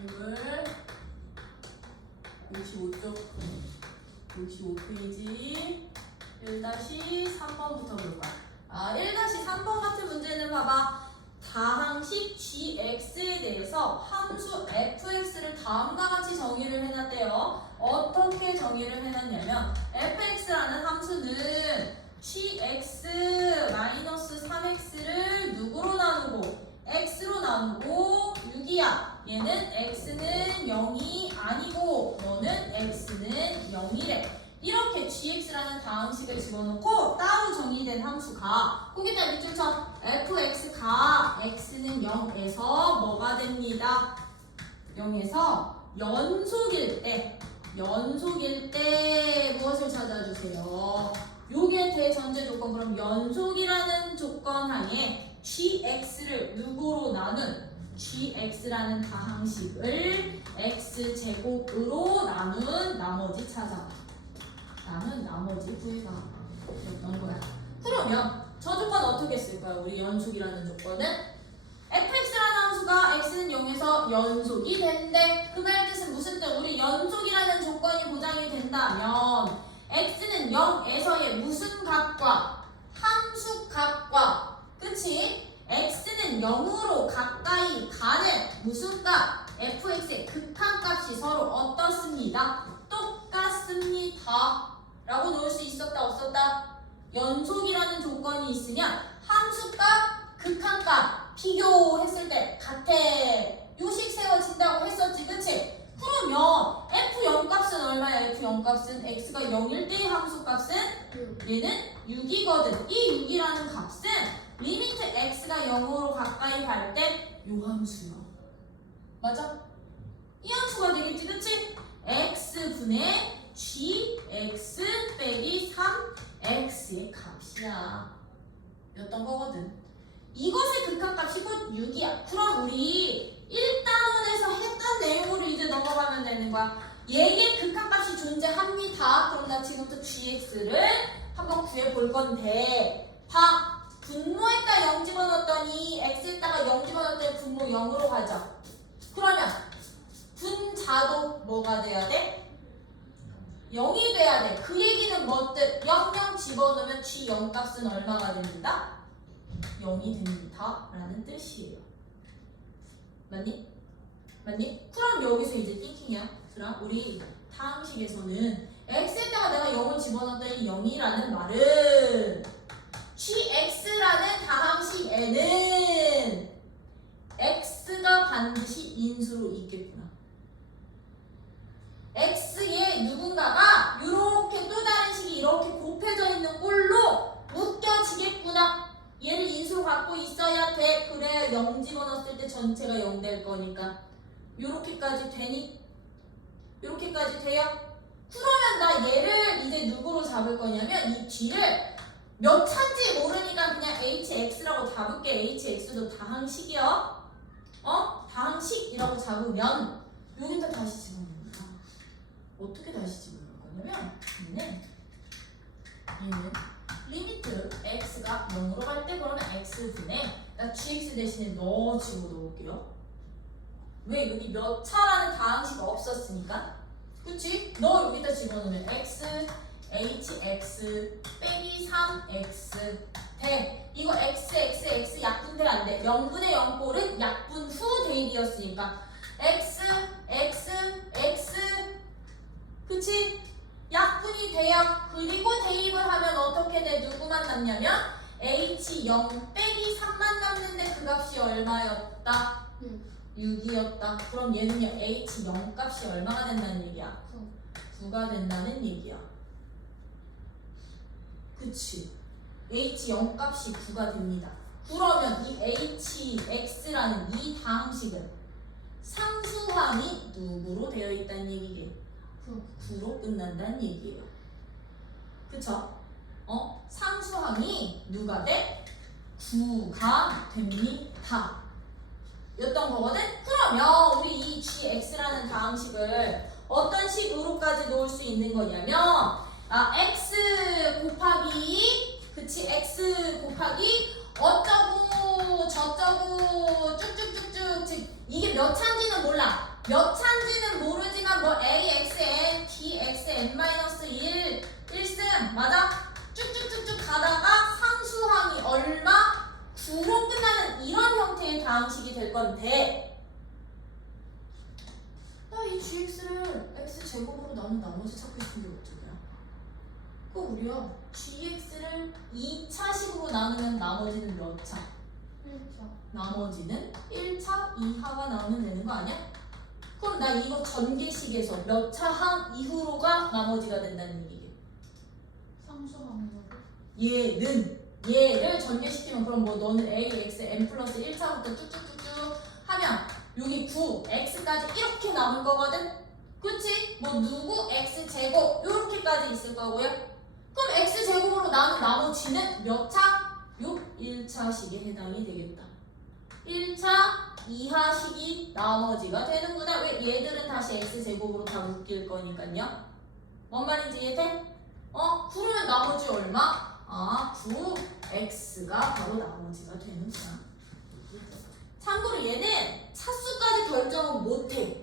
테이블 55쪽 55페이지 1-3번부터 볼 거야. 1-3번 같은 문제는 봐봐. 다항식 gx에 대해서 함수 fx를 다음과 같이 정의를 해놨대요. 어떻게 정의를 해놨냐면 fx라는 함수는 gx-3x를 누구로 나누고 x로 나누고 6이야. 얘는 x는 0이 아니고 너는 x는 0이래. 이렇게 gx라는 다항식을 집어넣고 따로 정의된 함수가 거기다 밑줄 쳐. fx가 x는 0에서 뭐가 됩니다. 0에서 연속일 때 무엇을 찾아주세요. 요게 대전제 조건. 그럼 연속이라는 조건 하에 gx를 누구로 나눈 gx라는 다항식을 x제곱으로 나눈 나머지 찾아봐. 나는 나머지 구해봐. 어떤 거야? 그러면 저 조건 어떻게 쓸 거야? 우리 연속이라는 조건은 fx라는 함수가 x는 0에서 연속이 된대. 그 말 뜻은 무슨 뜻? 우리 연속이라는 조건이 보장이 된다면 x는 0에서의 무슨 값과 함수값과 그치? x는 0으로 가까이 가는 무슨 값? fx의 극한값이 서로 어떻습니다? 똑같습니다. 라고 놓을 수 있었다 없었다? 연속이라는 조건이 있으면 함수값, 극한값 비교했을 때 같아. 요식 세워진다고 했었지, 그치? 그러면 f0값은 얼마야? f0값은 x가 0일 때의 함수값은 얘는 6이거든. 이 6이라는 값은 리미트 x가 0으로 가까이 갈 때 요 함수야. 맞아? 이 함수가 되겠지, 그치? x분의 gx 빼기 3x의 값이야. 였던 거거든. 이것의 극한값이 곧 6이야. 그럼 우리 1단원에서 했던 내용으로 이제 넘어가면 되는 거야. 얘의 극한값이 존재합니다. 그럼 나 지금부터 gx를 한번 구해볼 건데 봐. 분모에다 0 집어넣었더니 x에다가 0 집어넣었더니 분모 0으로 가죠. 그러면 분자도 뭐가 돼야 돼? 0이 돼야 돼. 그 얘기는 뭐 뜻? 0, 0 집어넣으면 g0 값은 얼마가 됩니다? 0이 됩니다. 라는 뜻이에요. 맞니? 맞니? 그럼 여기서 이제 띵킹이야. 그럼 우리 다항식에서는 x에다가 내가 0을 집어넣었더니 0이라는 말은 gx라는 다항식에는 x가 반드시 인수로 있겠구나. x에 누군가가 이렇게 또 다른 식이 이렇게 곱해져 있는 꼴로 묶여지겠구나. 얘를 인수로 갖고 있어야 돼. 그래야 0 집어넣었을 때 전체가 0 될 거니까. 요렇게까지 되니? 요렇게까지 돼요? 그러면 나 얘를 이제 누구로 잡을 거냐면 이 g를 몇 차인지 모르니까 그냥 hx라고 잡을게. hx도 다항식이요. 다항식이라고 잡으면 여기다 다시 집어넣는 거야. 어떻게 다시 집어넣을 거냐면 얘는 리미트 x가 0으로 갈 때 그러면 x분의 나 gx 대신에 넣어 집어넣을게요. 왜? 여기 몇 차라는 다항식 없었으니까. 그치? 너 여기다 집어넣으면 x hx 빼기 3x 대. 이거 x 약분될 안 돼. 0분의 0 꼴은 약분 후 대입이었으니까 x 그치? 약분이 돼요. 그리고 대입을 하면 어떻게 돼? 누구만 남냐면 h0 빼기 3만 남는데 그 값이 얼마였다? 6이었다. 그럼 얘는요 h0 값이 얼마가 된다는 얘기야? 9가 된다는 얘기야. 그치? h0 값이 9가 됩니다. 그러면 이 hx라는 이 다항식은 상수항이 누구로 되어 있다는 얘기게? 9로 끝난다는 얘기예요. 그쵸? 상수항이 누가 돼? 9가 됩니다. 였던 거거든? 그러면 우리 이 gx라는 다항식을 어떤 식으로까지 놓을 수 있는 거냐면 x 곱하기 그치 x 곱하기 어쩌고 저쩌고 쭉쭉쭉쭉 즉 이게 몇 차인지는 몰라. 몇 차인지는 모르지만 뭐 AXN, DXN-1, 1승 맞아? 쭉쭉쭉쭉 가다가 상수항이 얼마? 9로 끝나는 이런 형태의 다항식이 될 건데 나 이 gx를 x제곱으로 나눈 나머지 찾고 싶은 게 어쩌냐? 그거 우리야 gx를 2차식으로 나누면 나머지는 몇 차? 1차. 나머지는 1차 이하가 나오면 되는 거 아니야? 그럼 나 이거 전개식에서 몇 차 항 이후로가 나머지가 된다는 얘기지. 상수항으로. 얘를 전개시키면 그럼 뭐 너는 a, x, n 플러스 1차부터 쭉쭉쭉쭉 하면 여기 9, x까지 이렇게 남을 거거든? 그치? 뭐 누구 x제곱 이렇게까지 있을 거고요. 그럼 x제곱으로 나눈 나머지는 몇 차? 요 1차식에 해당이 되겠다. 1차 이하식이 나머지가 되는구나. 왜? 얘들은 다시 x제곱으로 다 묶일 거니까요. 뭔 말인지 이해돼? 그러면 나머지 얼마? 9x가 바로 나머지가 되는구나. 참고로 얘는 차수까지 결정은 못해.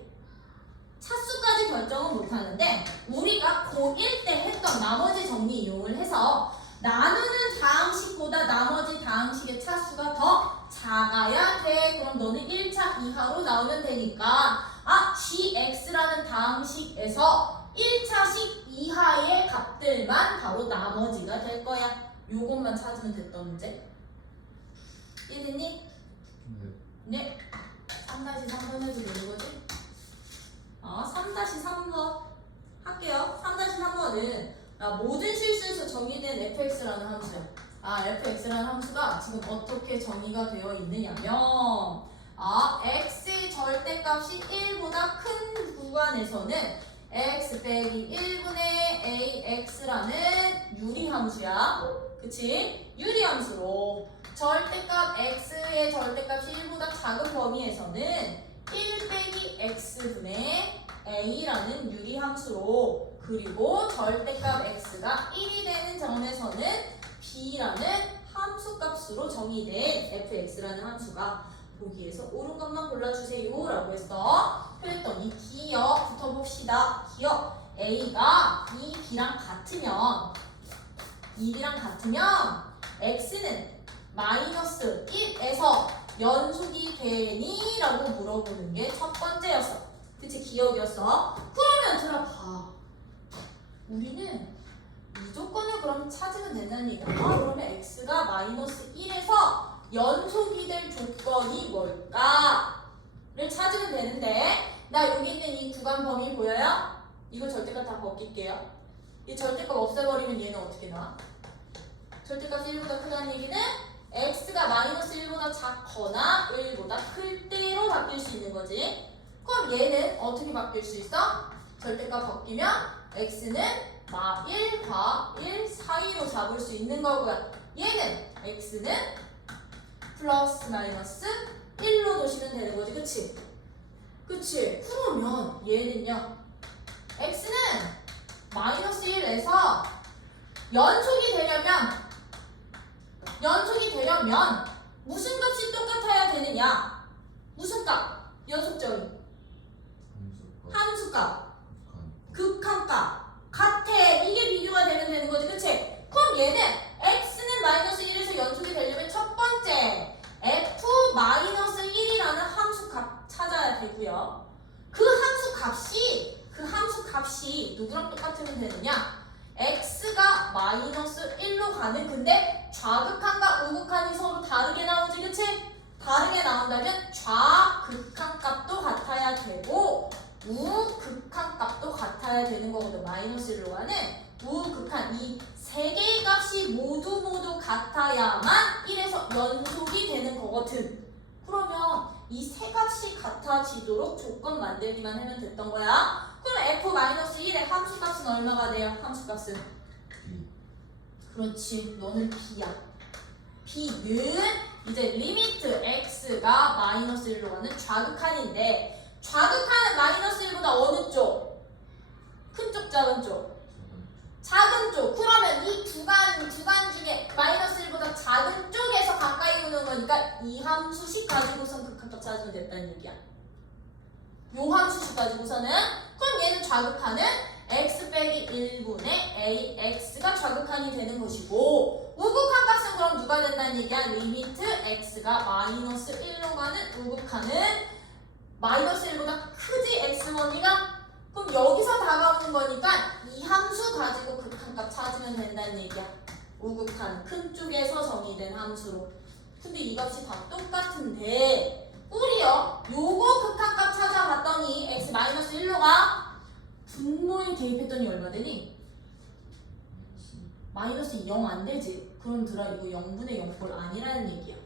차수까지 결정은 못하는데 우리가 고1 때 했던 나머지 정리 이용을 해서 나누는 다항식보다 나머지 다항식의 차수가 더 작아야 돼. 그럼 너는 1차 이하로 나오면 되니까 gx라는 다항식에서 1차식 이하의 값들만 바로 나머지가 될 거야. 요것만 찾으면 됐던 문제. 이해됐니? 네. 3-3번 해도 되는 거지? 3-3번 할게요. 3-3번은 모든 실수에서 정의된 fx라는 함수야. fx라는 함수가 지금 어떻게 정의가 되어 있느냐면 x의 절대값이 1보다 큰 구간에서는 x 빼기 1분의 ax라는 유리함수야. 그치? 유리함수로 절대값 x의 절대값이 1보다 작은 범위에서는 1 빼기 x분의 a라는 유리함수로 그리고 절대값 x가 1이 되는 점에서는 b라는 함수값으로 정의된 fx라는 함수가 보기에서 옳은 것만 골라주세요 라고 했어. 그랬더니 기억 붙어봅시다. 기억 a가 이 b랑 같으면 x는 마이너스 1에서 연속이 되니? 라고 물어보는 게 첫 번째였어. 그치? 기억이었어. 그러면 들어봐. 우리는 이 조건을 그럼 찾으면 된다는 얘기야. 그러면 x가 마이너스 1에서 연속이 될 조건이 뭘까?를 찾으면 되는데 나 여기 있는 이 구간 범위 보여요? 이거 절대값 다 벗길게요. 이 절대값 없애버리면 얘는 어떻게 나와? 절대값이 1보다 크다는 얘기는 x가 마이너스 1보다 작거나 1보다 클 때로 바뀔 수 있는 거지. 그럼 얘는 어떻게 바뀔 수 있어? 절대값 벗기면 x는 1과 1 사이로 잡을 수 있는 거고요. 얘는 x는 플러스 마이너스 1로 놓으시면 되는 거지. 그치? 그치? 그러면 얘는요. x는 마이너스 1에서 연속이 되려면 무슨 값이 똑같아야 되느냐? 무슨 값? 연속적인 함수값, 극한값 같아. 이게 비교가 되면 되는 거지. 그치? 그럼 얘는 x는 마이너스 1에서 연속이 되려면 첫 번째 f 마이너스 1이라는 함수값 찾아야 되고요. 그 함수값이 누구랑 똑같으면 되느냐? x가 마이너스 1로 가는 근데 좌극한과 우극한이 서로 다르게 나오지. 그치? 다르게 나온다면 좌극한값도 같아야 되고 우극한값도 같아야 되는 거거든. 마이너스 1로 가는 우극한 이 세 개의 값이 모두 같아야만 1에서 연속이 되는 거거든. 그러면 이 세 값이 같아지도록 조건 만들기만 하면 됐던 거야. 그럼 f-1의 함수값은 얼마가 돼요? 함수값은? 그렇지. 너는 b야. b는 이제 리미트 x가 마이너스 1로 가는 좌극한인데 좌극한은 마이너스 1보다 어느 쪽? 큰 쪽, 작은 쪽? 작은 쪽. 그러면 이 구간 중에 마이너스 1보다 작은 쪽에서 가까이 오는 거니까 이 함수식 가지고선 극한값 찾으면 됐다는 얘기야. 요 함수식 가지고서는 그럼 얘는 좌극하는 x 빼기 1분의 ax가 좌극한이 되는 것이고 우극한 값은 그럼 누가 된다는 얘기야? 리미트 x가 마이너스 1로 가는 우극한은 마이너스 1보다 크지 x 범위가? 그럼 여기서 다가오는 거니까 이 함수 가지고 극한값 찾으면 된다는 얘기야. 우극한 큰 쪽에서 정의된 함수로. 근데 이 값이 다 똑같은데 꿀이요. 요거 극한값 찾아봤더니 x 마이너스 1로 가 분모에 대입했더니 얼마 되니? 마이너스 0 안 되지. 그럼 들어 이거 0분의 0꼴 아니라는 얘기야.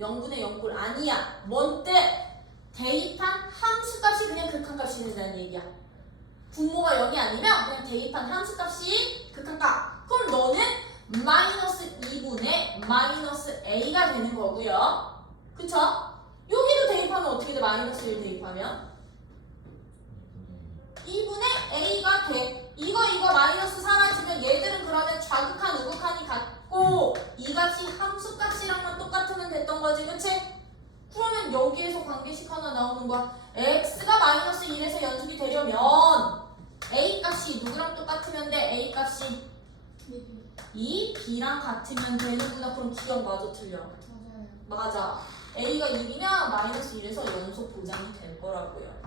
0분의 0꼴 아니야. 뭔데? 대입한 함수값이 그냥 극한값이 된다는 얘기야. 분모가 0이 아니면 그냥 대입한 함수값이 극한값. 그럼 너는 마이너스 2분의 마이너스 a가 되는 거고요. 그쵸? 여기도 대입하면 어떻게 돼? 마이너스 1 대입하면 2분의 a가 돼. 이거 마이너스 사라지면 얘들은 그러면 좌극한 우극한이 같고 이 값이 함수값이랑만 똑같으면 됐던 거지. 그치? 그러면 여기에서 관계식 하나 나오는 거야. x가 마이너스 1에서 연속이 되려면 a 값이 누구랑 똑같으면 돼? a 값이 이 b랑 같으면 되는구나. 그럼 기억 마저 틀려. 맞아요. 맞아. a가 1이면 마이너스 1에서 연속 보장이 될 거라고요.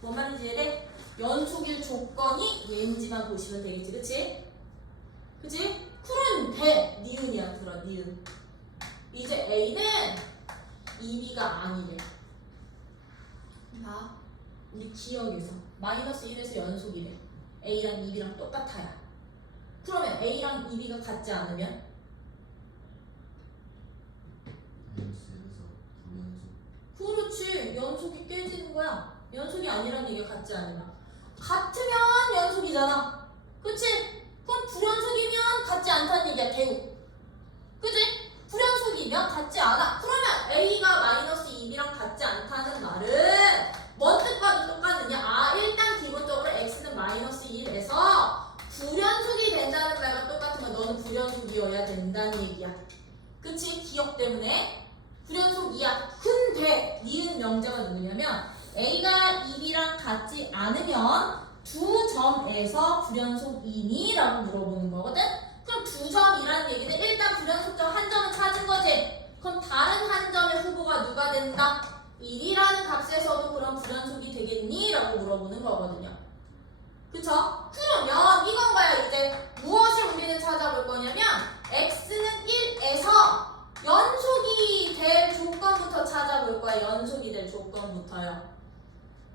뭔 말인지 이해돼? 연속일 조건이 얘인지만 보시면 되겠지. 그치? 그치? 쿨은 돼. 니은이야. 들어. 니은. 이제 a는 2b가 아니래. 봐. 우리 기억에서 마이너스 1에서 연속이래. a랑 2b랑 똑같아야. 그러면 a랑 2b가 같지 않으면? 그렇지. 연속이 깨지는 거야. 연속이 아니란 얘기가 같지 않으면. 같으면 연속이잖아. 그치? 그럼 불연속이면 같지 않다는 얘기야. 대우. 그치? 불연속이면 같지 않아. 그러면 a가 마이너스 2b랑 같지 않다는 말은 뭔 뜻과 똑같느냐? 아, 일단 기본적으로 x는 마이너스 1에서 불연속이 된다는 말과 똑같으면 너는 불연속이어야 된다는 얘기야. 그치? 기억 때문에 불연속이야. 근데 니은 명제가 누구냐면 a가 2b랑 같지 않으면 두 점에서 불연속이니? 라고 물어보는 거거든? 그럼 두 점이라는 얘기는 일단 불연속점 한 점은 찾은 거지. 그럼 다른 한 점의 후보가 누가 된다? 1이라는 값에서도 그럼 불연속이 되겠니? 라고 물어보는 거거든요. 그쵸? 그러면 이건 뭐야? 이제 무엇을 우리는 찾아볼 거냐면 x는 1에서 연속이 될 조건부터 찾아볼 거야. 연속이 될 조건부터요.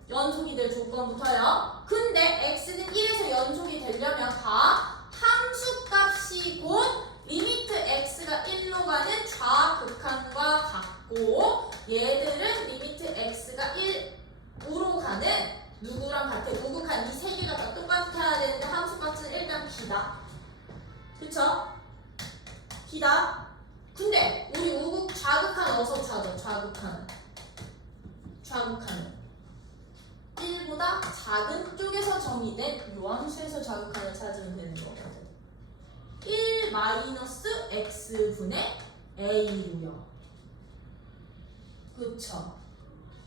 연속이 될 조건부터요. 근데 x는 1에서 연속이 되려면 다 함수값이 곧 리미트 x가 1로 가는 좌극한과 같고 얘들은 리미트 x가 1으로 가는 누구랑 같아? 우극한 이 세 개가 다 똑같아야 되는데 함수값은 일단 b다. 그쵸? b다. 근데 우리 우극 좌극한 어디서 찾아? 좌극한은 1보다 작은 쪽에서 정의된 요함수에서 좌극한을 찾으면 되는 거거든. 1 마이너스 x분의 a로요. 그쵸?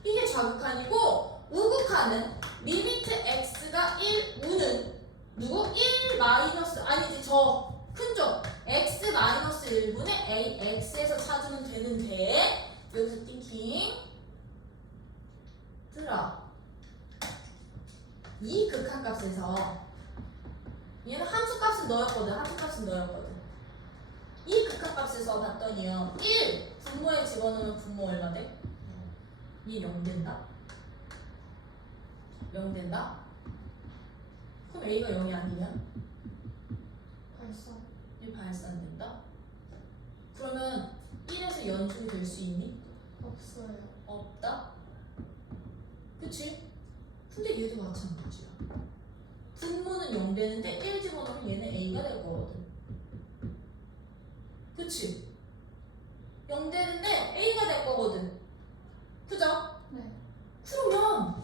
이게 좌극한이고 우극한은 리미트 x가 1 우는 누구? 1 마이너스 아니지 저 큰쪽 x 마이너스 1분의 ax에서 찾으면 되는데 여기서 띵킹 들어. 이 극한값에서 얘는 함수값은 너였거든. 이 극한값에서 봤더니요 1 분모에 집어넣으면 분모 얼마 돼? 얘 0 된다. 0 된다? 그럼 a가 0이 아니면? 발사. 얘 발산된다? 그러면 1에서 연속이 될 수 있니? 없어요. 없다? 그치? 근데 얘도 마찬가지야. 분모는 0 되는데 1 집어넣으면 얘는 a가 될 거거든. 그치? 0 되는데 a가 될 거거든. 그죠? 네. 그러면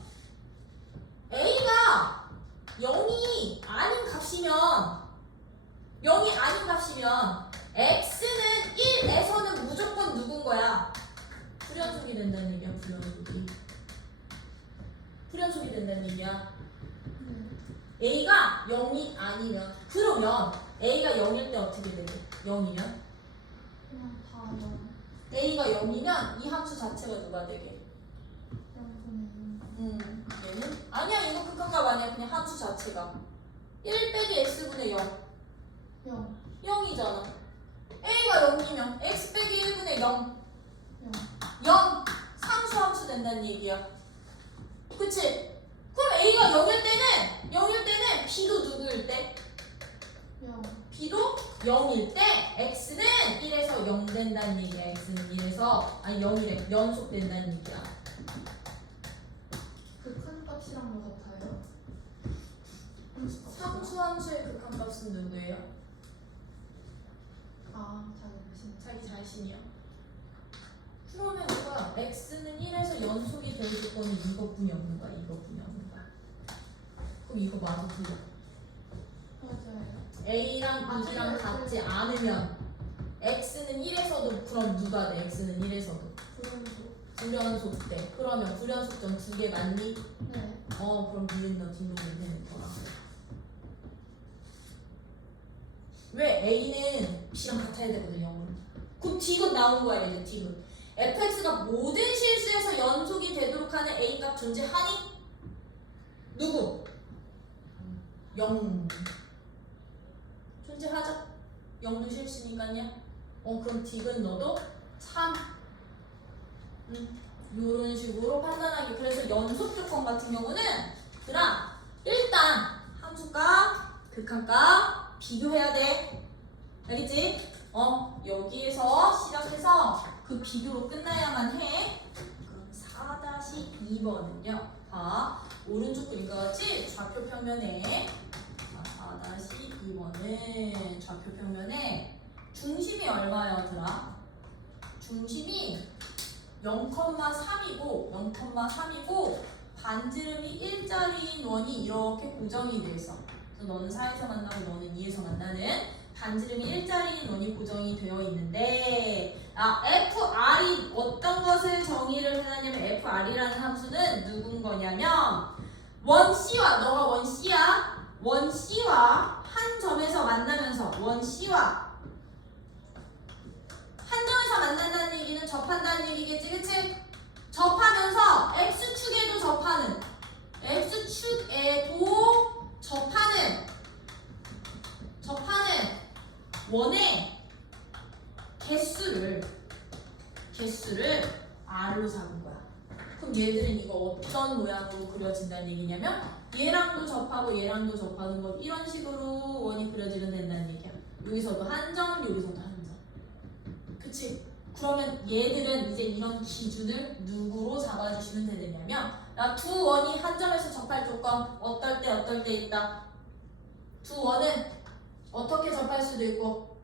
a가 0이 아닌 값이면 x는 1에서는 무조건 누군 거야? 불연속이 된다는 얘기야. 불연속이. 된다는 얘기야. 네. A가 0이 아니면 그러면 A가 0일 때 어떻게 돼? 0이면? 그냥 다 0. A가 0이면 이 함수 자체가 누가 되게? 0분의 얘는? 아니야 이거 극한값 아니야. 그냥 함수 자체가 1 빼기 x분의 0 1. 0. 0이잖아. A가 0이면 x 빼기 1분의 0 0. 0 상수함수 된다는 얘기야. 그치? 그럼 A가 0일 때는 B도 누구일 때? 0. B도 0일 때 X는 1에서 0 된다는 얘기야. X는 1에서 아니 0이래 연속 된다는 얘기야. 그 큰 값이랑도 같아요. 상수함수의 극한값은 누구예요? 아, 자기 무슨 자기 자신이요. 그러면 뭐야? X는 1에서 연속이 될 조건이 이것뿐이 없는 거야. 이것뿐이 없는 거야. 그럼 이거 마저 불러. 맞아요. A랑 B랑 같지 않으면 X는 1에서도 그럼 누가 돼? X는 1에서도 불연속. 불연속 때. 그러면 불연속점 2개 맞니? 네. 그럼 니은 너 진동이 되는 거야. 왜? A는 B랑 같아야 되거든, 0은. 그럼 D가 나온 거야, 이제 D가. fx가 모든 실수에서 연속이 되도록 하는 A값 존재하니? 누구? 0. 존재하죠? 0도 실수니까요. 그럼 D는 너도 3. 이런 식으로 판단하기. 그래서 연속 조건 같은 경우는 일단 함수값, 극한값 비교해야 돼. 알겠지? 여기에서 시작해서 그 비교로 끝나야만 해. 그럼 4-2번은요. 봐. 오른쪽 그림 같이 좌표 평면에 4-2번은 좌표 평면에 중심이 얼마였더라? 중심이 0,3이고 반지름이 일자리인 원이 이렇게 고정이 돼 있어. 그래서 너는 4에서 만나고 너는 2에서 만나는 반지름이 일자리인 원이 고정이 되어 있는데 FR이 어떤 것을 정의를 해놨냐면 FR이라는 함수는 누군 거냐면 원 C와 너가 원 C야. 원 C와 한 점에서 만나면서 원 C와 한 점에서 만난다는 얘기는 접한다는 얘기겠지, 그치? 접하면서 X축에도 접하는 X축에도 접하는 원의 개수를 R로 잡은 거야. 그럼 얘들은 이거 어떤 모양으로 그려진다는 얘기냐면 얘랑도 접하고 얘랑도 접하는 거 이런 식으로 원이 그려지면 된다는 얘기야. 여기서도 한 점, 여기서도 한 점. 그치? 그러면 얘들은 이제 이런 기준을 누구로 잡아주시면 되느냐면 두 원이 한 점에서 접할 조건 어떨 때 있다. 두 원은 어떻게 접할 수도 있고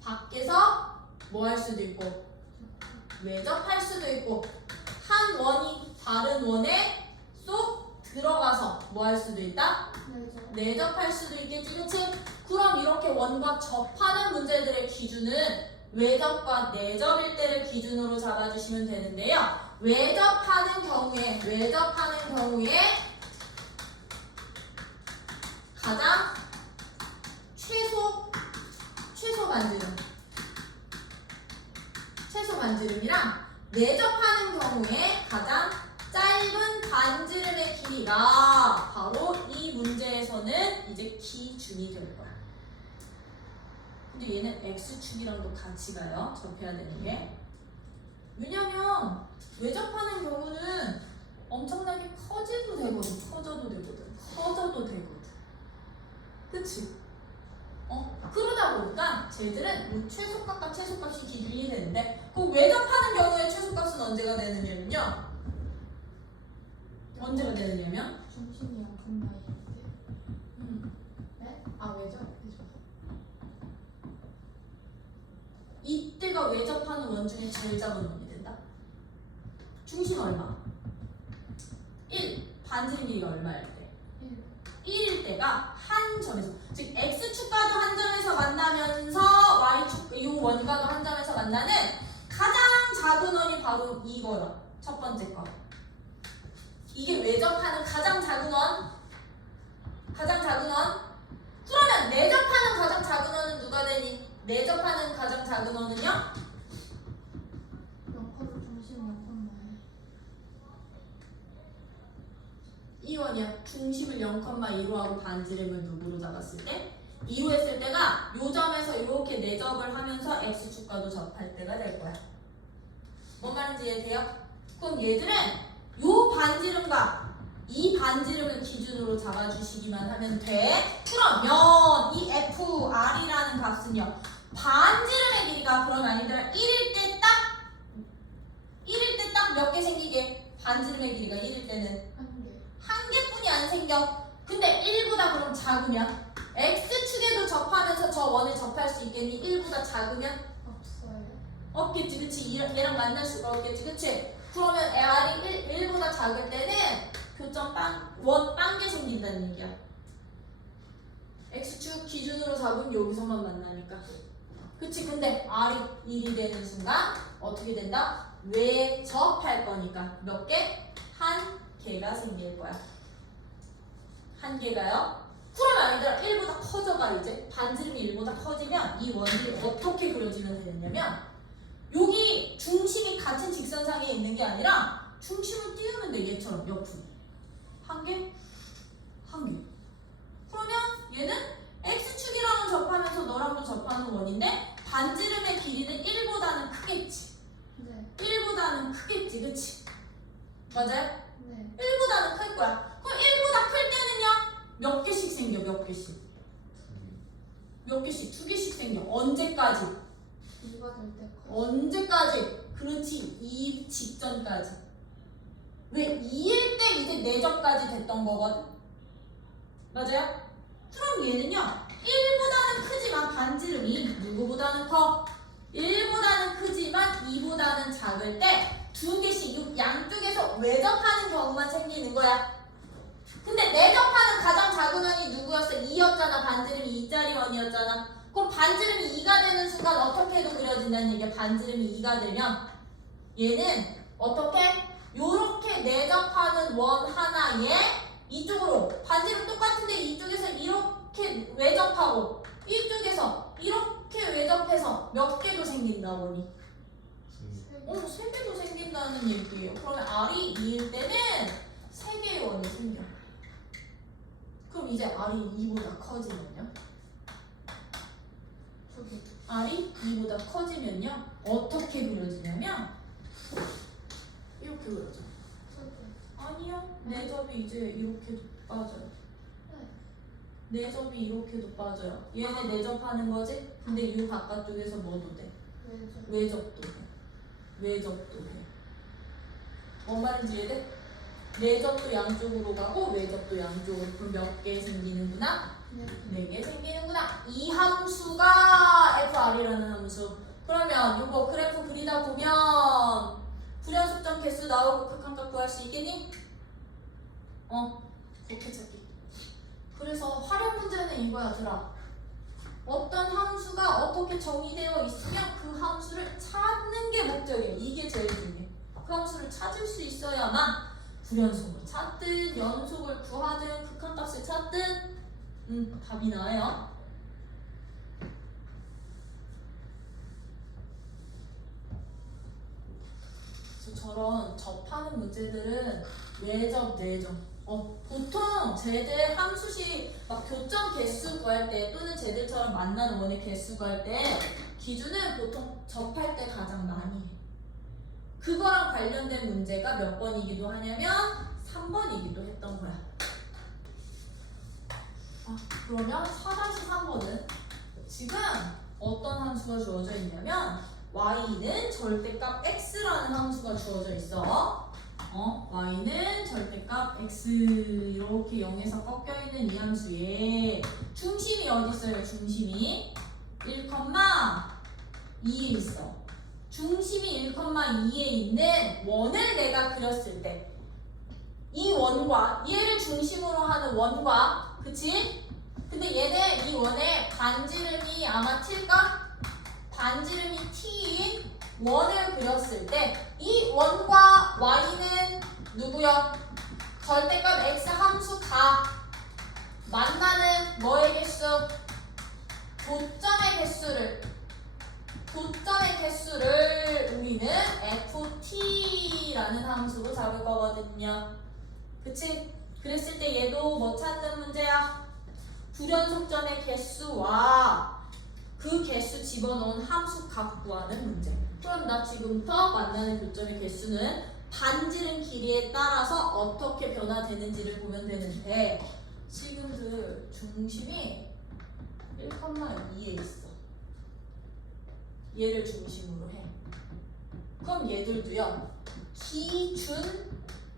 밖에서 뭐 할 수도 있고 외접할 수도 있고 한 원이 다른 원에 쏙 들어가서 뭐 할 수도 있다? 내접할 수도 있겠지, 그치? 그럼 이렇게 원과 접하는 문제들의 기준은 외접과 내접일 때를 기준으로 잡아주시면 되는데요. 외접하는 경우에 가장 최소 반지름이랑 내접하는 경우에 가장 짧은 반지름의 길이가 바로 이 문제에서는 이제 기준이 될 거야. 근데 얘는 X축이랑도 같이 가요. 접해야 되는 게. 왜냐면 외접하는 경우는 엄청나게 커져도 되거든. 그치? 그러다 보니까 쟤들은 최소값과 최소값이 기준이 되는데 그 외접하는 경우에 최소값은 언제가 되느냐면요. 중심이 0,4일 때. 네? 왜죠? 이때가 외접하는 원 중에 제일 작은 원이 된다. 중심 얼마? 1. 반지름 길이가 얼마일 때? 1일 때가 한 점에서, 즉 X축과도 한 점에서 만나면서 Y축, 이 원과도 한 점에서 만나는 가장 작은 원이 바로 이거다. 첫 번째 거. 이게 외접하는 가장 작은 원? 가장 작은 원? 그러면 내접하는 가장 작은 원은 누가 되니? 내접하는 가장 작은 원은요? 0컴마 중심 0컴마에. 2원이야. 중심을 0,2로 하고 반지름을 누구로 잡았을 때? 2로 했을 때가 요 점에서 이렇게 내접을 하면서 x축과도 접할 때가 될 거야. 뭔 말인지 이해돼요? 그럼 얘들은 요 반지름과 이 반지름을 기준으로 잡아주시기만 하면 돼. 그러면 이 FR이라는 값은요. 반지름의 길이가 그러면 얘들아 1일 때 딱 몇 개 생기게? 반지름의 길이가 1일 때는 한 개. 한 개뿐이 안 생겨. 근데 1보다 그럼 작으면 x축에도 접하면서 저 원을 접할 수 있겠니? 1보다 작으면? 없어요. 없겠지, 그치? 얘랑 만날 수가 없겠지, 그치? 그러면 R이 1보다 작을 때는 교점 원 빵개 생긴다는 얘기야. x축 기준으로 잡으면 여기서만 만나니까. 그치? 근데 R이 1이 되는 순간 어떻게 된다? 외접할 거니까 몇 개? 한 개가 생길 거야. 한 개가요? 그러면 얘들아 1보다 커져가 이제 반지름이 1보다 커지면 이 원이 어떻게 그려지면 되느냐면 여기 중심이 같은 직선상에 있는 게 아니라 중심을 띄우면 돼. 얘처럼 옆으로 한 개? 한 개. 그러면 얘는 x축이랑은 접하면서 너랑도 접하는 원인데 반지름의 길이는 1보다는 크겠지. 네. 1보다는 크겠지, 그치? 맞아요? 네. 1보다는 클 거야. 그럼 1보다 클 때는요? 몇 개씩 생겨, 몇 개씩? 몇 개씩? 2개씩 생겨. 언제까지? 2가 될 때까지. 언제까지? 그렇지, 2 직전까지. 왜? 2일 때 이제 내접까지 됐던 거거든? 맞아요? 그럼 얘는요, 1보다는 크지만 반지름이 누구보다는 커? 1보다는 크지만 2보다는 작을 때 2개씩 양쪽에서 외접하는 경우만 생기는 거야. 근데 내접하는 가장 작은 원이 누구였어? 2였잖아. 반지름이 2짜리 원이었잖아. 그럼 반지름이 2가 되는 순간 어떻게 해도 그려진다는 얘기야. 반지름이 2가 되면 얘는 어떻게? 요렇게 내접하는 원 하나에 이쪽으로 반지름 똑같은데 이쪽에서 이렇게 외접하고 이쪽에서 이렇게 외접해서 몇 개도 생긴다 원이. 3개도 생긴다는 얘기예요. 그러면 R이 2일 때는 3개의 원이 생겨. 그럼 이제 R이 2보다 커지면요? 2개. R이 2보다 커지면요? 어떻게 그려지냐면 이렇게 그려져. 2개. 아니요. 내접이 이제 이렇게도 빠져요. 내접이 이렇게도 빠져요. 얘네 내접하는 거지? 근데 이 바깥쪽에서 뭐도 돼? 왜죠? 외접도 해. 외접도 해. 뭔 말인지 이해돼? 내접도 양쪽으로 가고 외접도 양쪽으로. 그럼 몇 개 생기는구나? 네. 4개 생기는구나. 이 함수가 FR이라는 함수. 그러면 이거 그래프 그리다 보면 불연속점 개수 나오고 극한값 구할 수 있겠니? 곱해찾기. 그래서 활용 문제는 이거야,들아. 어떤 함수가 어떻게 정의되어 있으면 그 함수를 찾는 게 목적이에요. 이게 제일 중요해. 그 함수를 찾을 수 있어야만 불연속을 찾든 연속을 구하든 극한값을 찾든 답이 나와요. 그래서 저런 접하는 문제들은 내접. 보통 쟤들 함수식 막 교점 개수 구할 때 또는 쟤들처럼 만나는 원의 개수 구할 때 기준을 보통 접할 때 가장 많이 해. 그거랑 관련된 문제가 몇 번이기도 하냐면 3번이기도 했던 거야. 그러면 4-3번은 지금 어떤 함수가 주어져 있냐면 y는 절대값 x라는 함수가 주어져 있어. y는 절대값 x 이렇게 0에서 꺾여있는 이 함수에 중심이 어디 있어요? 중심이 1,2에 있어. 중심이 1,2에 있는 원을 내가 그렸을 때 이 원과 얘를 중심으로 하는 원과, 그치? 근데 얘네 이 원의 반지름이 아마 t일까? 반지름이 t인 원을 그렸을 때 이 원과 y는 누구야? 절대값 x 함수가 만나는 뭐의 개수? 도점의 개수를 우리는 ft라는 함수로 잡을 거거든요. 그치? 그랬을 때 얘도 뭐 찾는 문제야? 불연속점의 개수와 그 개수 집어넣은 함수 값 구하는 문제. 그럼 나 지금부터 만나는 교점의 개수는 반지름 길이에 따라서 어떻게 변화되는지를 보면 되는데 지금들 중심이 1,2에 있어. 얘를 중심으로 해. 그럼 얘들도요. 기준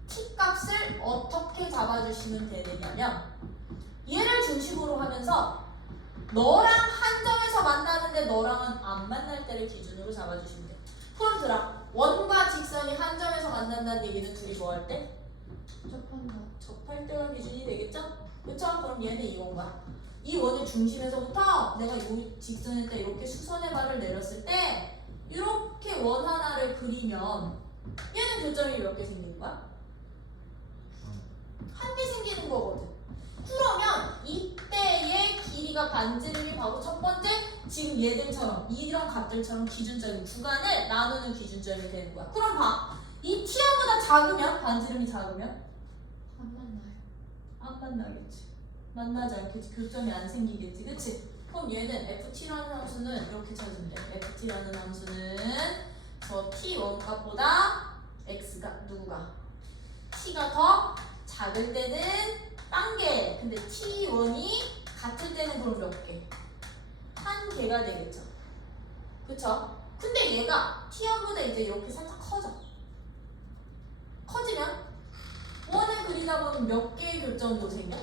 t값을 어떻게 잡아주시면 되느냐면 얘를 중심으로 하면서 너랑 한 점에서 만나는데 너랑은 안 만날 때를 기준으로 잡아주시면 돼. 그럼 들아 원과 직선이 한 점에서 만난다는 얘기는 둘이 뭐 할 때? 접한다. 접할 때가 기준이 되겠죠? 그쵸? 그럼 얘는 이 원과 이 원의 중심에서부터 내가 이 직선일 때 이렇게 수선의 발을 내렸을 때 이렇게 원 하나를 그리면 얘는 교점이 몇 개 생기는 거야? 한 개 생기는 거거든. 그러면 이때의 길이가 반지름이 바로 첫 번째 지금 얘들처럼 이런 값들처럼 기준점인 구간을 나누는 기준점이 되는 거야. 그럼 봐. 이 t보다 작으면 반지름이 작으면 안 만나요. 안 만나겠지. 만나지 않겠지. 교점이 안 생기겠지. 그치? 그럼 얘는 ft라는 함수는 이렇게 찾으면 돼. ft라는 함수는 저 t 원값보다 x가 누구가 t가 더 작을 때는 딴 개. 근데 t1이 같을 때는 그럼 몇 개? 한 개가 되겠죠. 그쵸? 근데 얘가 t1보다 이제 이렇게 살짝 커져. 커지면 원을 그리다 보면 몇 개의 교점도 생겨?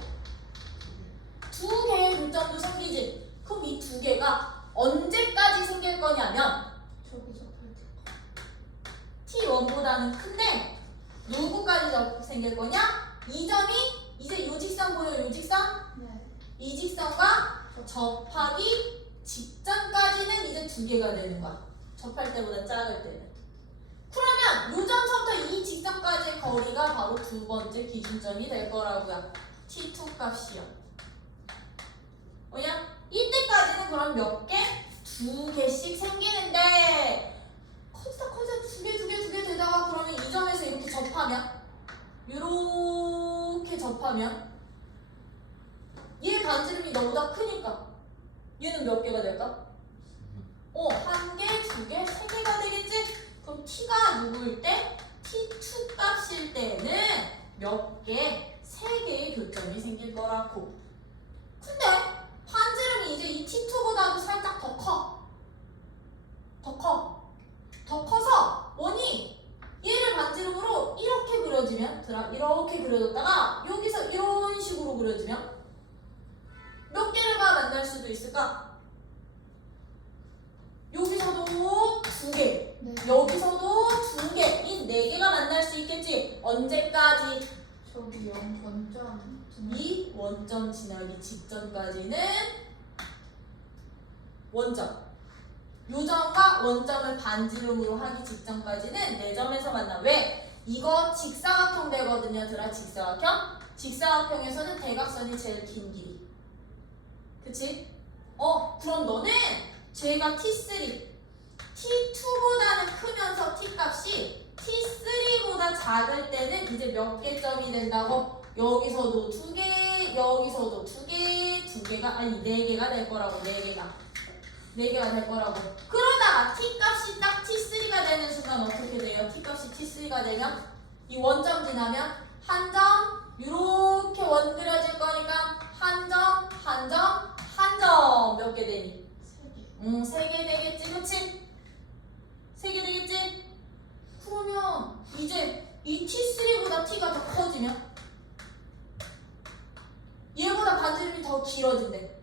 두 개의 교점도 생기지. 그럼 이 두 개가 언제까지 생길 거냐면 저기 접할 때. t1보다는 큰데 누구까지 생길 거냐? 이 점이 이제 요 직선 보여? 요 직선? 네. 이 직선과 접하기 직전까지는 이제 두 개가 되는 거야. 접할 때보다 작을 때는. 그러면 요 점서부터 이 직선까지의 거리가 바로 두 번째 기준점이 될 거라고요. t2 값이요. 뭐야? 이때까지는 그럼 몇 개? 두 개씩 생기는데 커지다 두 개 되다가 그러면 이 점에서 이렇게 접하면 이렇게 접하면 얘 반지름이 너보다 크니까 얘는 몇 개가 될까? 한 개, 두 개, 세 개가 되겠지? 그럼 t가 누구일 때? t2 값일 때는 몇 개? 세 개의 교점이 생길 거라고. 근데 반지름이 이제 이 t2보다도 살짝 더 커. 더 커서 원이 얘를 반지름으로 이렇게 그려지면 이렇게 그려졌다가 여기서 이런 식으로 그려지면 몇 개를가 만날 수도 있을까? 여기서도 두 개, 네. 여기서도 두 개, 이 네 개가 만날 수 있겠지? 언제까지? 저기 0번점. 이 원점 지나기 직전까지는 원점. 요점과 원점을 반지름으로 하기 직전까지는 네 점에서 만나. 왜? 이거 직사각형 되거든요. 들아 직사각형. 직사각형에서는 대각선이 제일 긴 길이. 그치? 그럼 너는 쟤가 t3, t2보다는 크면서 t값이 t3보다 작을 때는 이제 몇 개점이 된다고? 여기서도 두 개, 여기서도 두 개, 두 개가 아니 네 개가 될 거라고. 네 개가 될 거라고. 그러다가 t값이 딱 t3가 되는 순간 어떻게 돼요? t값이 t3가 되면 이 원점 지나면 한 점 이렇게 원 그려질 거니까 한 점, 한 점, 한 점 몇 개 되니? 3개. 세 개 되겠지, 그치? 세 개 되겠지? 그러면 이제 이 t3보다 t가 더 커지면 얘보다 반지름이 더 길어진대.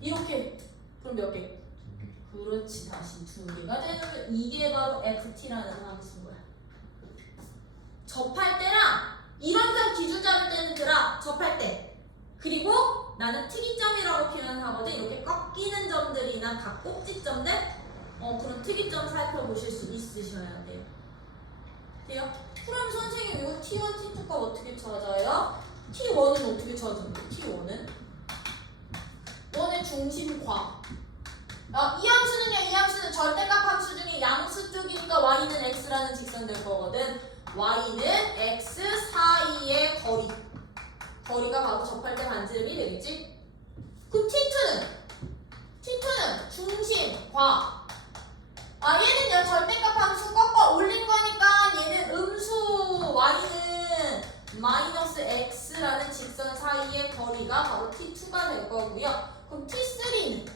이렇게. 그럼 몇 개? 그렇지, 다시 두 개가 되는 거. 이게 바로 ft라는 함수인 거야. 접할 때랑 이런 점 기준 잡을 때는 들아 접할 때. 그리고 나는 특이점이라고 표현하거든. 이렇게 꺾이는 점들이나 각 꼭지점들 그런 특이점 살펴보실 수 있으셔야 돼요. 돼요? 그럼 선생님 이거 T1, T2가 어떻게 찾아요? T1은 어떻게 찾는데? T1은? 너네 중심과 이 함수는요, 이 함수는 절대값 함수 중에 양수 쪽이니까 y는 x라는 직선 될 거거든. y는 x 사이의 거리가 바로 접할 때 반지름이 되겠지? 그럼 T2는 중심과 얘는요 절대값 함수 꺾어 올린 거니까 얘는 음수 y는 마이너스 x라는 직선 사이의 거리가 바로 T2가 될 거고요. 그럼 T3는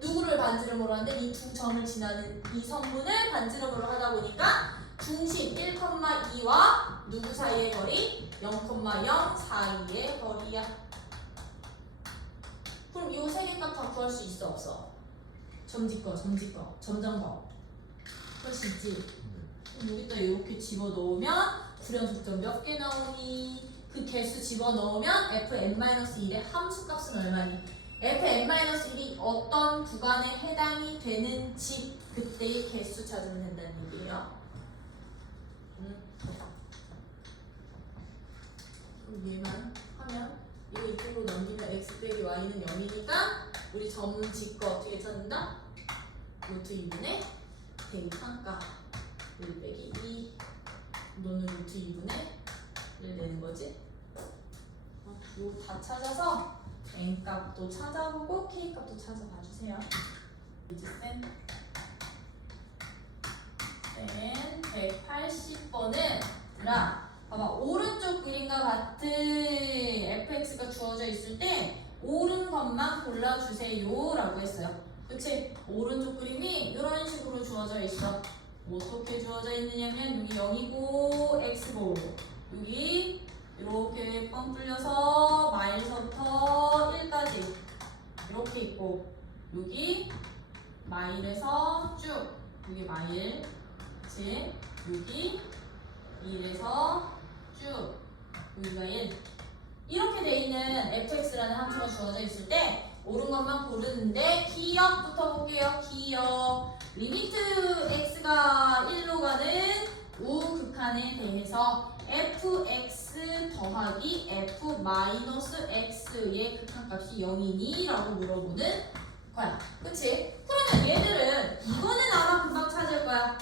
누구를 반지름으로 하는데 이 두 점을 지나는 이 선분을 반지름으로 하다 보니까 중심 1,2와 누구 사이의 거리? 0,0 사이의 거리야. 그럼 이 세 개 값 다 구할 수 있어 없어? 점집거, 점점거 그럴 수 있지? 그럼 여기다 이렇게 집어넣으면 불연속점 몇 개 나오니? 그 개수 집어넣으면 fn-1의 함수값은 얼마니? fn-1이 어떤 구간에 해당이 되는지 그때의 개수 찾으면 된다는 얘기예요. 그럼 얘만 하면 이거 이쪽으로 넘기면 x 빼기 y는 0이니까 우리 전문 직거 어떻게 찾는다? 루트 2분의 대입한가 1 빼기 2 너는 루트 2분의 1 내는 거지? 이거 다 찾아서 n값도 찾아보고 k값도 찾아봐 주세요. 이제 쌤 180번은 봐봐 오른쪽 그림과 같은 fx가 주어져 있을 때 옳은 것만 골라주세요 라고 했어요. 그치? 오른쪽 그림이 이런 식으로 주어져 있어. 어떻게 주어져 있느냐면 여기 0이고 x고 여기 이렇게 뻥 뚫려서 마일서부터 1까지 이렇게 있고 여기 마일에서 쭉 여기 마일 그치? 여기 1에서 쭉 여기가 1 이렇게 돼 있는 fx라는 함수가 주어져 있을 때 옳은 것만 고르는데 기억부터 볼게요. 기억 리미트 x가 1로 가는 우극한에 대해서 fx 더하기 f 마이너스 x의 극한값이 0이니? 라고 물어보는 거야. 그치? 그러면 얘들은 이거는 아마 금방 찾을 거야.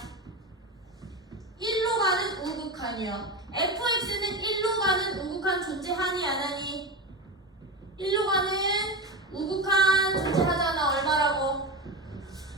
1로 가는 우극한이야. fx는 1로 가는 우극한 존재하니 안 하니? 1로 가는 우극한 존재하잖아. 얼마라고?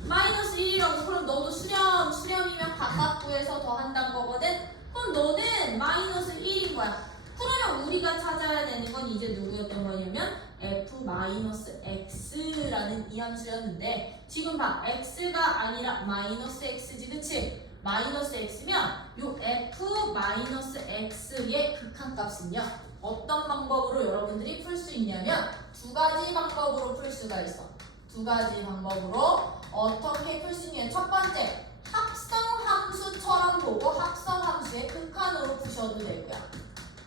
마이너스 1이라고. 그럼 너도 수렴이면 바깥구에서 더한다는 거거든? 그럼 너는 마이너스 1인 거야. 그러면 우리가 찾아야 되는 건 이제 누구였던 거냐면 f 마이너스 x라는 이 함수였는데 지금 봐. x가 아니라 마이너스 x지. 그치? 마이너스 x면 요 f 마이너스 x의 극한값은요 어떤 방법으로 여러분들이 풀 수 있냐면 두 가지 방법으로 풀 수가 있어. 두 가지 방법으로 어떻게 풀 수 있냐면 첫 번째 합성함수처럼 보고 합성함수의 극한으로 푸셔도 되고요.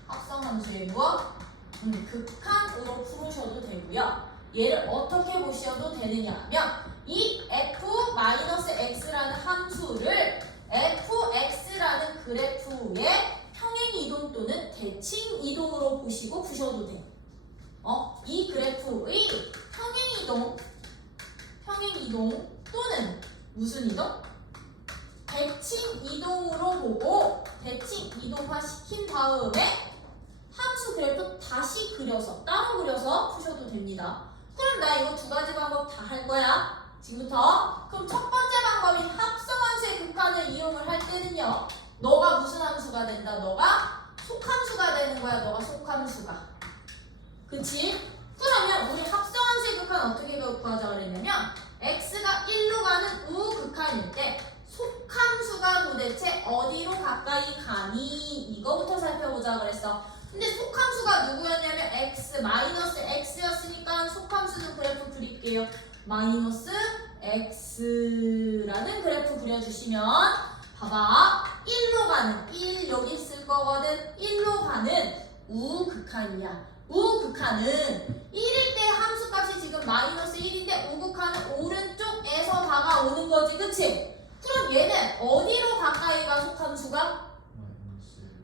합성함수의 무엇? 극한으로 풀으셔도 되고요. 얘를 어떻게 보셔도 되느냐 하면 이 f-x라는 함수를 fx라는 그래프의 평행이동 또는 대칭이동으로 보시고 푸셔도 돼요. 이 그래프의 평행이동 또는 무슨 이동? 대칭이동으로 보고 대칭이동화 시킨 다음에 함수 그래프 다시 그려서 따로 그려서 푸셔도 됩니다. 그럼 나 이거 두 가지 방법 다 할 거야. 지금부터. 그럼 첫 번째 방법인 합성함수의 극한을 이용을 할 때는요. 너가 무슨 함수가 된다? 너가 속함수가 되는 거야. 너가 속함수가. 그치? 그러면 우리 합성함수의 극한 어떻게 구하자 그랬냐면 x가 1로 가는 우극한일 때 속함수가 도대체 어디로 가까이 가니? 이거부터 살펴보자 그랬어. 근데 속함수가 누구였냐면 x 마이너스 x였으니까 속함수는 그래프 그릴게요. 마이너스 x라는 그래프 그려주시면 봐봐 1로 가는 1 여기 있을 거거든. 1로 가는 우극한이야. 우극한은 1일 때 함수값이 지금 마이너스 1인데 우극한은 오른쪽에서 다가오는 거지. 그치? 그럼 얘는 어디로 가까이 가 속함수가?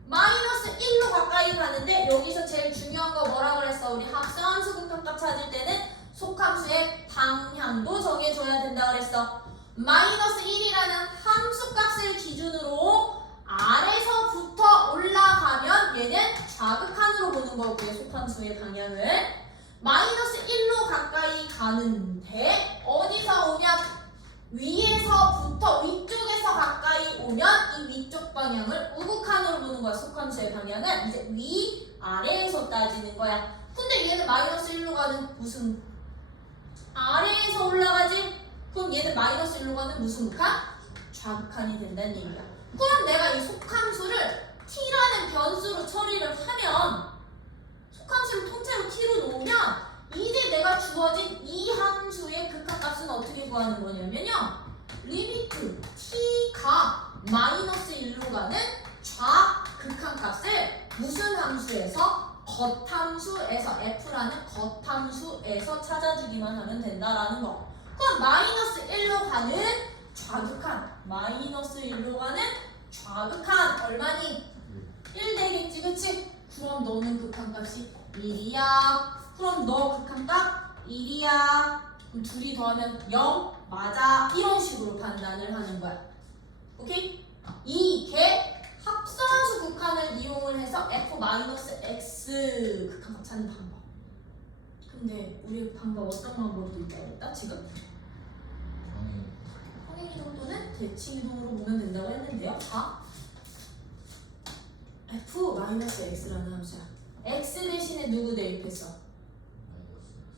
마이너스 1로 가까이 가는데 여기서 제일 중요한 거 뭐라 그랬어? 우리 합성함수 극한값 찾을 때는 속함수의 방향도 정해줘야 된다 그랬어. 마이너스 1이라는 함수값을 기준으로 아래서부터 올라가면 얘는 좌극한으로 보는 거고요. 속함수의 방향을 마이너스 1로 가까이 가는데 어디서 오면 위에서부터 위쪽에서 가까이 오면 이 위쪽 방향을 우극한으로 보는 거야. 속함수의 방향은 이제 위 아래에서 따지는 거야. 근데 얘는 마이너스 1로 가는 무슨 아래에서 올라가지? 그럼 얘는 마이너스 1로 가는 무슨 극한? 좌극한이 된다는 얘기야. 그럼 내가 이 속함수를 t라는 변수로 처리를 하면 속함수를 통째로 t로 놓으면 이제 내가 주어진 이 함수의 극한값은 어떻게 구하는 거냐면요. 리미트 t가 마이너스 1로 가는 좌극한값을 무슨 함수에서? 겉함수에서 f라는 겉함수에서 찾아주기만 하면 된다라는 거. 그럼 마이너스 1로 가는 좌극한 마이너스 1로 가는 좌극한 얼마니? 1 되겠지 그치? 그럼 너는 극한값이 1이야. 그럼 너 극한값 1이야. 그럼 둘이 더하면 0 맞아. 이런 식으로 판단을 하는 거야. 오케이? 이게 합성함수 극한을 이용을 해서 f-x 극한값 찾는 방법. 근데 우리 방법 어떤 방법도 있다고 했다 지금? 평행이동 또는 대칭이동으로 보면 된다고 했는데요. 자, f-x라는 함수야. x 대신에 누구 대입했어?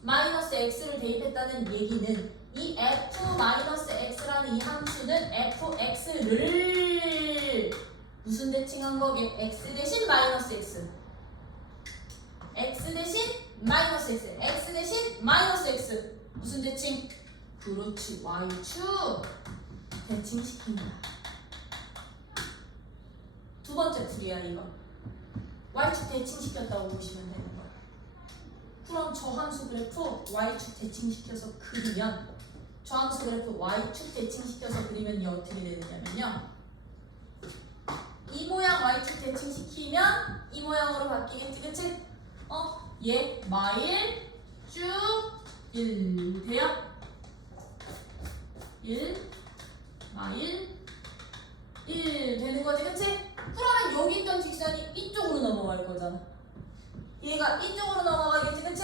마이너스 x를 대입했다는 얘기는 이 f-x라는 이 함수는 fx를 무슨 대칭한 거게? x 대신 마이너스 x x 대신 마이너스 x x 대신 마이너스 x 무슨 대칭? 그렇지 y축 대칭시킨 거야. 두 번째 풀이야 이거. y축 대칭시켰다고 보시면 되는 거야. 그럼 저 함수 그래프 y축 대칭시켜서 그리면 저 함수 그래프 y축 대칭시켜서 그리면 이 어떻게 되느냐면요. 이 모양 y축 대칭시키면 이 모양으로 바뀌겠지 그치? 얘 마일 쭉 1 돼요? 1 마일 1 되는 거지 그치? 그러면 여기 있던 직선이 이쪽으로 넘어갈 거잖아. 얘가 이쪽으로 넘어가겠지 그치?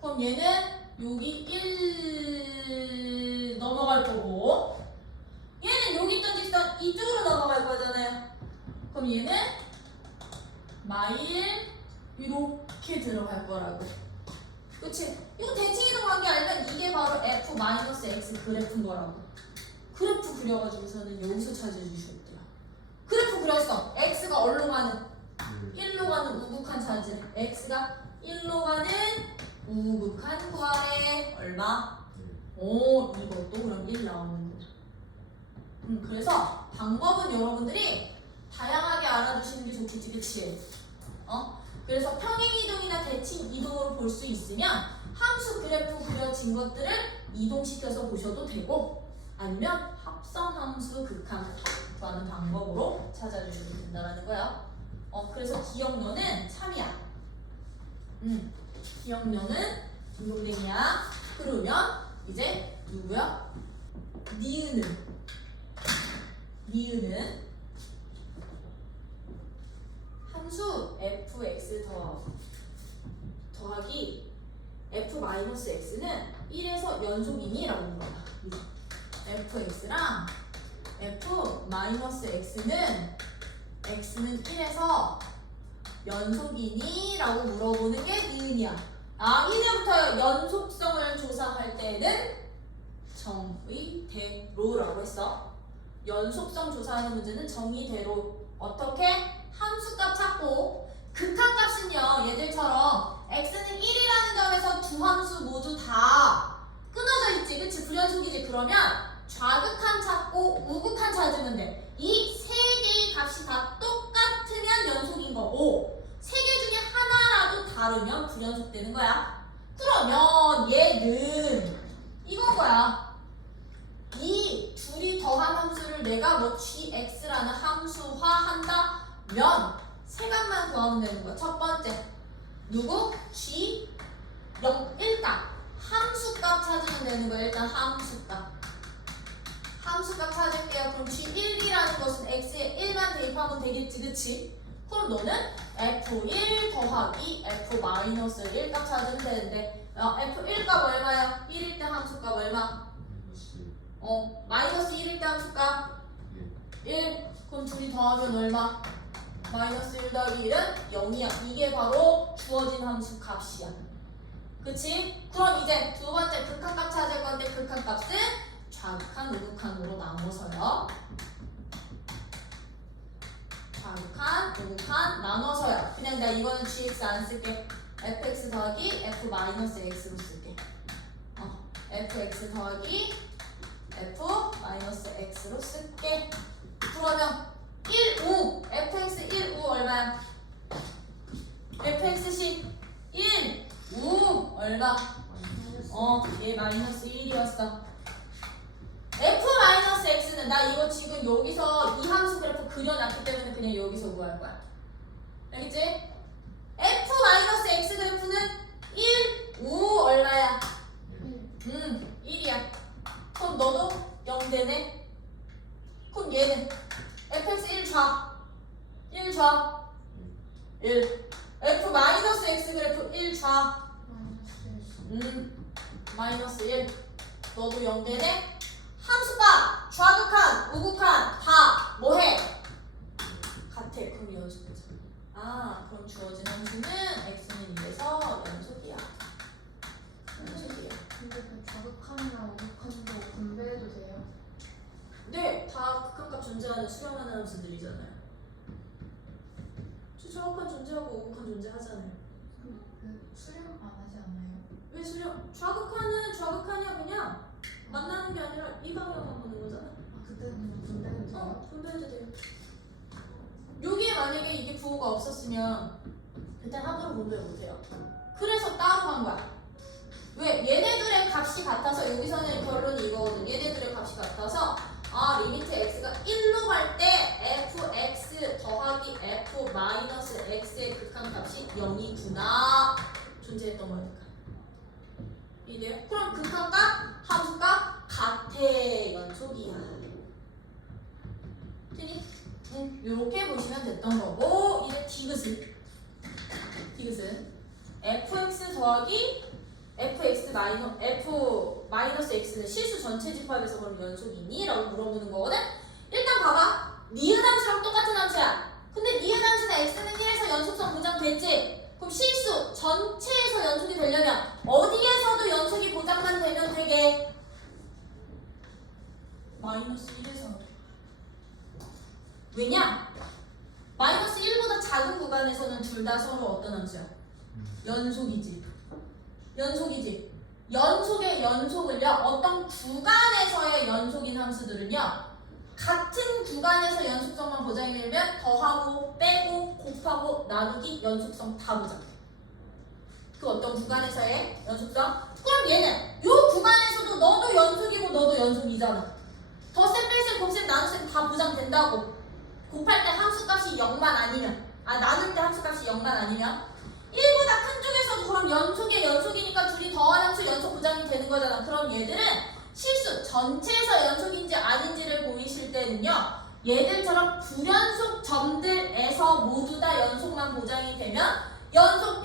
그럼 얘는 여기 1 넘어갈 거고 얘는 여기 있던 직선 이쪽으로 넘어갈 거잖아요. 그럼 얘는 마일 이렇게 들어갈 거라고. 그치? 이거 대칭이동 관계 알면 이게 바로 f-x 그래프인 거라고. 그래프 그려가지고서는 여기서 찾아주셨대요. 그래프 그렸어. x가 어디로 가는? 1로 가는 우극한 찾으래. x가 1로 가는 우극한 구하래. 얼마? 오, 이것도 그럼 1 나오는구나. 그래서 방법은 여러분들이 다양하게 알아두시는 게 좋겠지, 그치? 그래서 평행이동이나 대칭이동으로 볼 수 있으면 함수 그래프 그려진 것들을 이동시켜서 보셔도 되고 아니면 합성함수 극한 구하는 방법으로 찾아주셔도 된다는 거야. 그래서 기억론은 3이야. 기억론은 딩동댕이야. 그러면 이제 누구야? 니은은 함수 fx 더하기 f-x는 1에서 연속이니라고 물어봐. fx랑 f-x는 x는 1에서 연속이니? 라고 물어보는 게 니은이야. 이제부터 연속성을 조사할 때는 정의대로라고 했어. 연속성 조사하는 문제는 정의대로. 어떻게? 함수값 찾고 극한값은요 얘들처럼 x는 1이라는 점에서 두 함수 모두 다 끊어져 있지 그치? 불연속이지. 그러면 좌극한 찾고 우극한 찾으면 돼. 이 세 개의 값이 다 똑같으면 연속인 거고 세 개 중에 하나라도 다르면 불연속되는 거야. 그러면 얘는 이건 거야. 이 둘이 더한 함수를 내가 뭐 gx라는 함수화한다면 세 값만 구하면 되는 거야. 첫 번째 누구? g 0, 1값 함수값 찾으면 되는 거야. 일단 함수값 찾을게요. 그럼 g1이라는 것은 x에 1만 대입하면 되겠지, 그치? 그럼 너는 f1 더하기 f-1 값 찾으면 되는데 f1 값 얼마야? 1일 때 함수값 얼마? 마이너스 1일 때 함수값 1. 그럼 둘이 더하면 얼마? 마이너스 1 더하기 1은 0이야. 이게 바로 주어진 함수 값이야. 그치? 그럼 이제 두 번째 극한값 찾을 건데 극한값은 좌극한, 우극한으로 나눠서요. 좌극한, 우극한 나눠서요. 그냥 나 이거는 gx 안 쓸게. fx 더하기 f-x로 쓸게. fx 더하기 f-x로 쓸게. 그러면 1, 5 fx 1, 5 얼마야? fx 10 1, 5 얼마? 얘 마이너스 1이었어. f-x는 나 이거 지금 여기서 이 함수 그래프 그려놨기 때문에 그냥 여기서 구할 거야. 알겠지? f-x 그래프는 1, 5 얼마야? 1이야. 그럼 너도 0 되네. 그럼 얘는 fx 1 좌 1 좌 1 f-x 그래프 1 좌 마이너스 1 너도 0 되네. 함수값 좌극한 우극한 다 뭐해? 같아. 그럼 연속이지. 그럼 주어진 함수는 x는 2에서 연속이야. 근데 그 자극함이랑 우극함도 분배해도 돼요? 네, 다 극한값 존재하는 수렴하는 함수들이잖아요. 좌극한 존재하고 우극한 존재하잖아요. 그 수렴 안 하지 않아요? 왜 수렴? 좌극한은 좌극한이야. 그냥 만나는 게 아니라 이 방향만 보는 거잖아. 그때는 분배해도 돼요? 분배해도 돼요. 여기에 만약에 이게 부호가 없었으면 일단 함수로 분배 못해요. 그래서 따로 한 거야. 왜? 얘네들의 값이 같아서 여기서는 결론이 이거거든. 얘네들의 값이 같아서 리미트 x가 1로 갈 때 fx 더하기 f-x의 극한값이 0이구나 존재했던 거니까. 이래요? 그럼 극한값, 함수값 같아. 연속이야. 되니? 이렇게 보시면 됐던 거고 이제 디귿은 fx 더하기 f-x는 실수 전체 집합에서 그럼 연속이니? 라고 물어보는 거거든? 일단 봐봐. 니은 함수랑 똑같은 함수야. 근데 니은 함수는 x는 1에서 연속성 보장됐지? 그럼 실수 전체에서 연속이 되려면 어디에서도 연속이 보장만 되면 되게 마이너스 1에서 왜냐? 마이너스 1보다 작은 구간에서는 둘 다 서로 어떤 함수야? 연속이지. 연속의 연속을요. 어떤 구간에서의 연속인 함수들은요. 같은 구간에서 연속성만 보장이 되면 더하고 빼고 곱하고 나누기 연속성 다 보장돼. 그 어떤 구간에서의 연속성? 그럼 얘는 요 구간에서도 너도 연속이고 너도 연속이잖아. 덧셈, 뺄셈, 곱셈, 나눗셈 다 보장된다고. 곱할 때 함수값이 0만 아니면 나눌 때 함수값이 0만 아니면 1보다 큰 쪽에서도 그럼 연속의 연속이니까 둘이 더한 함수 연속 보장이 되는 거잖아. 그럼 얘들은 실수 전체에서 연속인지 아닌지를 보이실 때는요. 얘들처럼 불연속 점들에서 모두 다 연속만 보장이 되면 연속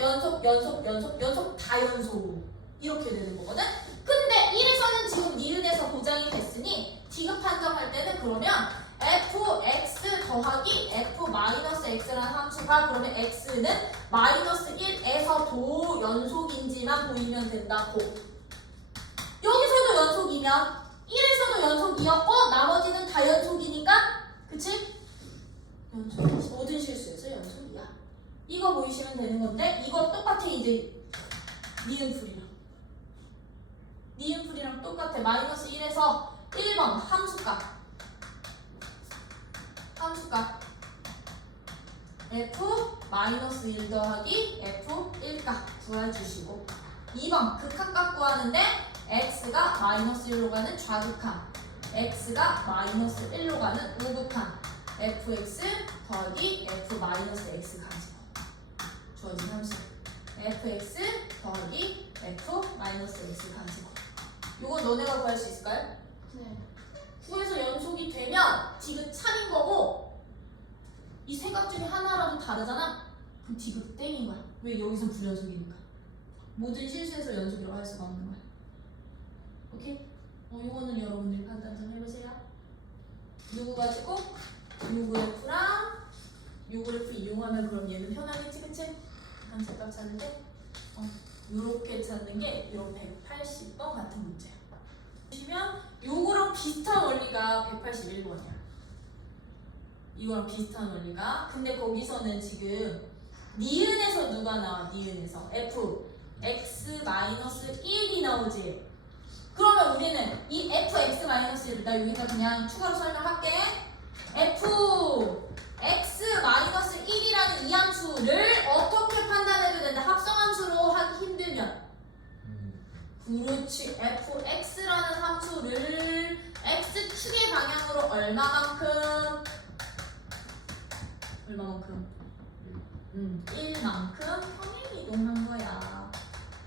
다 연속 이렇게 되는 거거든. 근데 1에서는 지금 니은에서 보장이 됐으니 디귿 판정할 때는 그러면 fx 더하기 f-x라는 함수가 그러면 x는 마이너스 1에서도 연속인지만 보이면 된다고. 여기서도 연속이면 1에서도 연속이었고 나머지는 다 연속이니까 그치? 연속이지. 모든 실수에서 연속이야. 이거 보이시면 되는 건데 이거 똑같아. 이제 니은풀이랑 똑같아. 마이너스 1에서 1번 함수값 f-1 더하기 f1값 구해주시고 2번 극한값 구하는데 x가 마이너스 1로 가는 좌극한 x가 마이너스 1로 가는 우극한 fx 더하기 f 마이너스 x 가지고 주어진 함수 fx 더하기 f 마이너스 x 가지고 요거 너네가 구할 수 있을까요? 네. 구해서 연속이 되면 디귿 참인 거고 이 세 각 중에 하나라도 다르잖아? 그럼 디귿 땡인 거야. 왜? 여기서 불연속이니까. 모든 실수에서 연속이라고 할 수가 없는 거야. 오케이? 요거는 여러분들이 판단 좀 해보세요. 요거 가지고 요 그래프랑 요 그래프 이용하면 그럼 얘는 편하겠지, 그치? 약간 제값 찾는 데 요렇게 찾는 게 요 180번 같은 문제야. 보시면 요거랑 비슷한 원리가 181번이야. 이거랑 비슷한 원리가. 근데 거기서는 지금 니은에서 누가 나와? 니은에서 f x-1이 나오지. 그러면 우리는 이 fx-1을 나 여기다 그냥 추가로 설명할게. f x-1이라는 이 함수를 어떻게 판단해도 된다? 합성함수로 하기 힘들면. 그렇지. fx라는 함수를 x축의 방향으로 얼마만큼? 1만큼 평행 이동한 거야.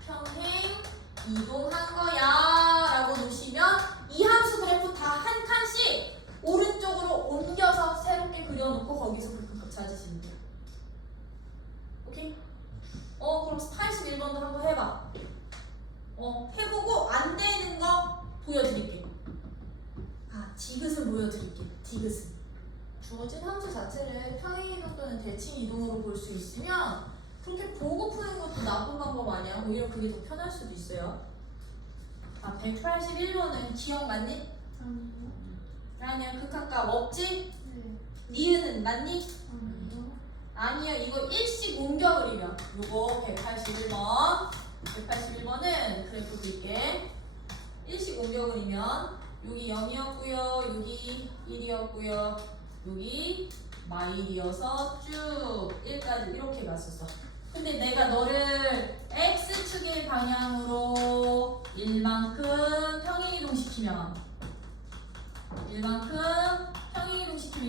평행 이동한 거야 라고 놓으시면 이 함수 그래프 다 한 칸씩 오른쪽으로 옮겨서 새롭게 그려놓고 거기서 극한값 찾으시면 돼요. 오케이? 그럼 81번도 한번 해봐. 해보고 안 되는 거 보여드릴게. 디귿을 보여드릴게. 디귿을. 주어진 함수 자체를 평행이동 또는 대칭이동으로 볼 수 있으면 그렇게 보고 푸는 것도 나쁜 방법 아니야. 오히려 그게 더 편할 수도 있어요. 181번은 기억 맞니? 아니요. 아니야. 극한값 없지? 네. 니은은 맞니? 아니요. 아니야. 이거 일씩 옮겨 그리면 요거 181번 181번은 그래프 그릴게. 일씩 옮겨 그리면 여기 0이었고요 여기 1이었고요 여기 마일이어서 쭉 1까지 이렇게 갔었어. 근데 내가 너를 x축의 방향으로 1만큼 평행이동시키면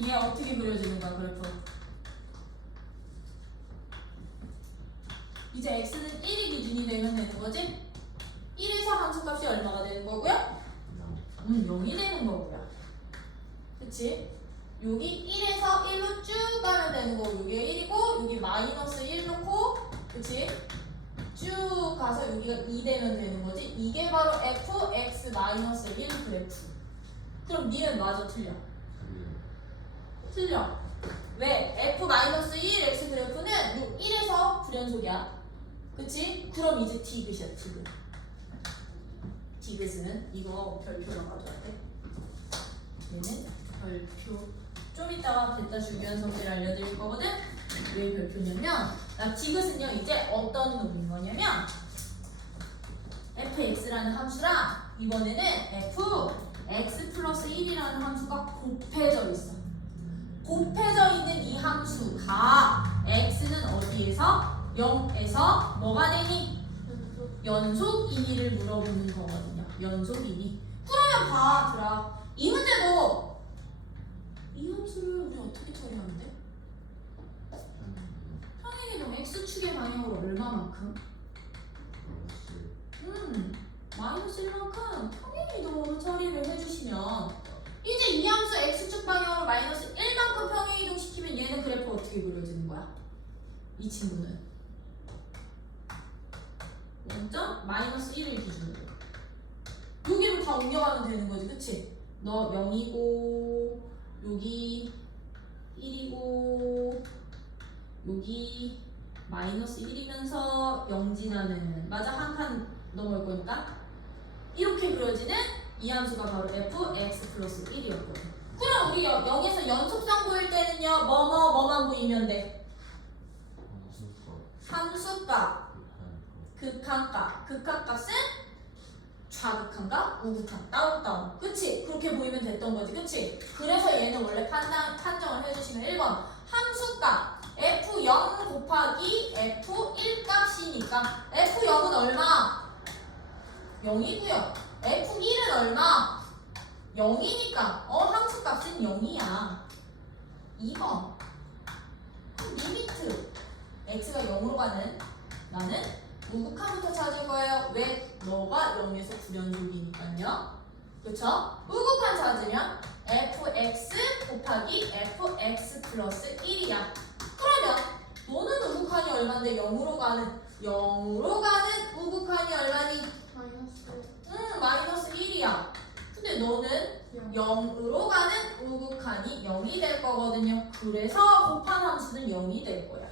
얘 어떻게 그려지는 거야 그래프? 이제 x는 1이 기준이 되면 되는 거지? 1에서 함수값이 얼마가 되는 거고요? 0이 되는 거고요. 그치? 여기 1에서 1로 쭉 가면 되는 거고 여기가 1이고 여기 마이너스 1 놓고 그치? 쭉 가서 여기가 2 되면 되는 거지. 이게 바로 fx-1 그래프. 그럼 니은 맞아 틀려? 틀려. 왜? f-1 x 그래프는 요 1에서 불연속이야. 그치? 그럼 이제 디귿이야 디귿. 디귿은 이거 별표로 가져야 돼. 얘는 별표. 좀 이따가 델타 중요한 성질 알려드릴 거거든? 왜 별표냐면 디귿은요 이제 어떤 놈인 거냐면 fx라는 함수랑 이번에는 fx 플러스 1이라는 함수가 곱해져 있어. 곱해져 있는 이 함수가 x는 어디에서? 0에서 뭐가 되니? 연속이니를 물어보는 거거든요. 연속이니. 그러면 봐, 들아. 이 문제도 이 함수를 우리 어떻게 처리하면 돼? 평행이동 x축의 방향으로 얼마만큼? 마이너스 1만큼 평행이동으로 처리를 해주시면 이제 이 함수 x축 방향으로 마이너스 1만큼 평행이동 시키면 얘는 그래프 어떻게 그려지는 거야? 이 친구는 0점 마이너스 1을 기준으로 여기로 다 옮겨가면 되는 거지, 그치? 너 0이고 여기 1이고 여기 마이너스 1이면서 0 지나는 맞아? 한 칸 넘어올 거니까 이렇게 그려지는 이 함수가 바로 fx 플러스 1이었거든. 그럼 우리 0에서 연속성 보일 때는요 뭐만 보이면 돼? 함수값, 극한값. 극한값은 좌극한가? 우극한, 다운. 그치? 그렇게 보이면 됐던 거지, 그치? 그래서 얘는 원래 판정을 해주시면 1번 함수값 f0 곱하기 f1 값이니까 f0은 얼마? 0이고요. f1은 얼마? 0이니까 함수값은 0이야. 2번 리미트 x가 0으로 가는 나는 우극한부터 찾을 거예요. 왜? 너가 0에서 불연속이니까요. 그쵸? 우극한 찾으면 fx 곱하기 fx 플러스 1이야. 그러면 너는 우극한이 얼마인데 0으로 가는 우극한이 얼마니? 마이너스 1이야. 근데 너는 0으로 가는 우극한이 0이 될 거거든요. 그래서 곱한 함수는 0이 될 거야.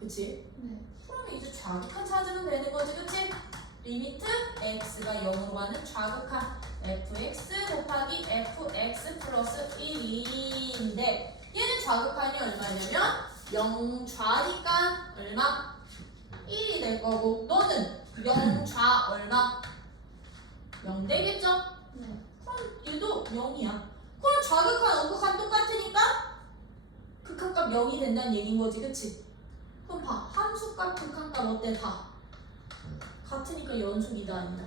그치? 네. 그러면 이제 좌극한 찾으면 되는 거지, 그치? 리미트 x가 0으로 가는 좌극한 fx 곱하기 fx 플러스 1인데 얘는 좌극한이 얼마냐면 0좌니까 얼마? 1이 될 거고 너는 0좌 얼마? 0 되겠죠? 네. 그럼 얘도 0이야. 그럼 좌극한, 우극한 똑같으니까 극한값 0이 된다는 얘기인 거지, 그치? 그럼 봐, 함수값, 극한값 어때? 다 같으니까 연속이다 아니다?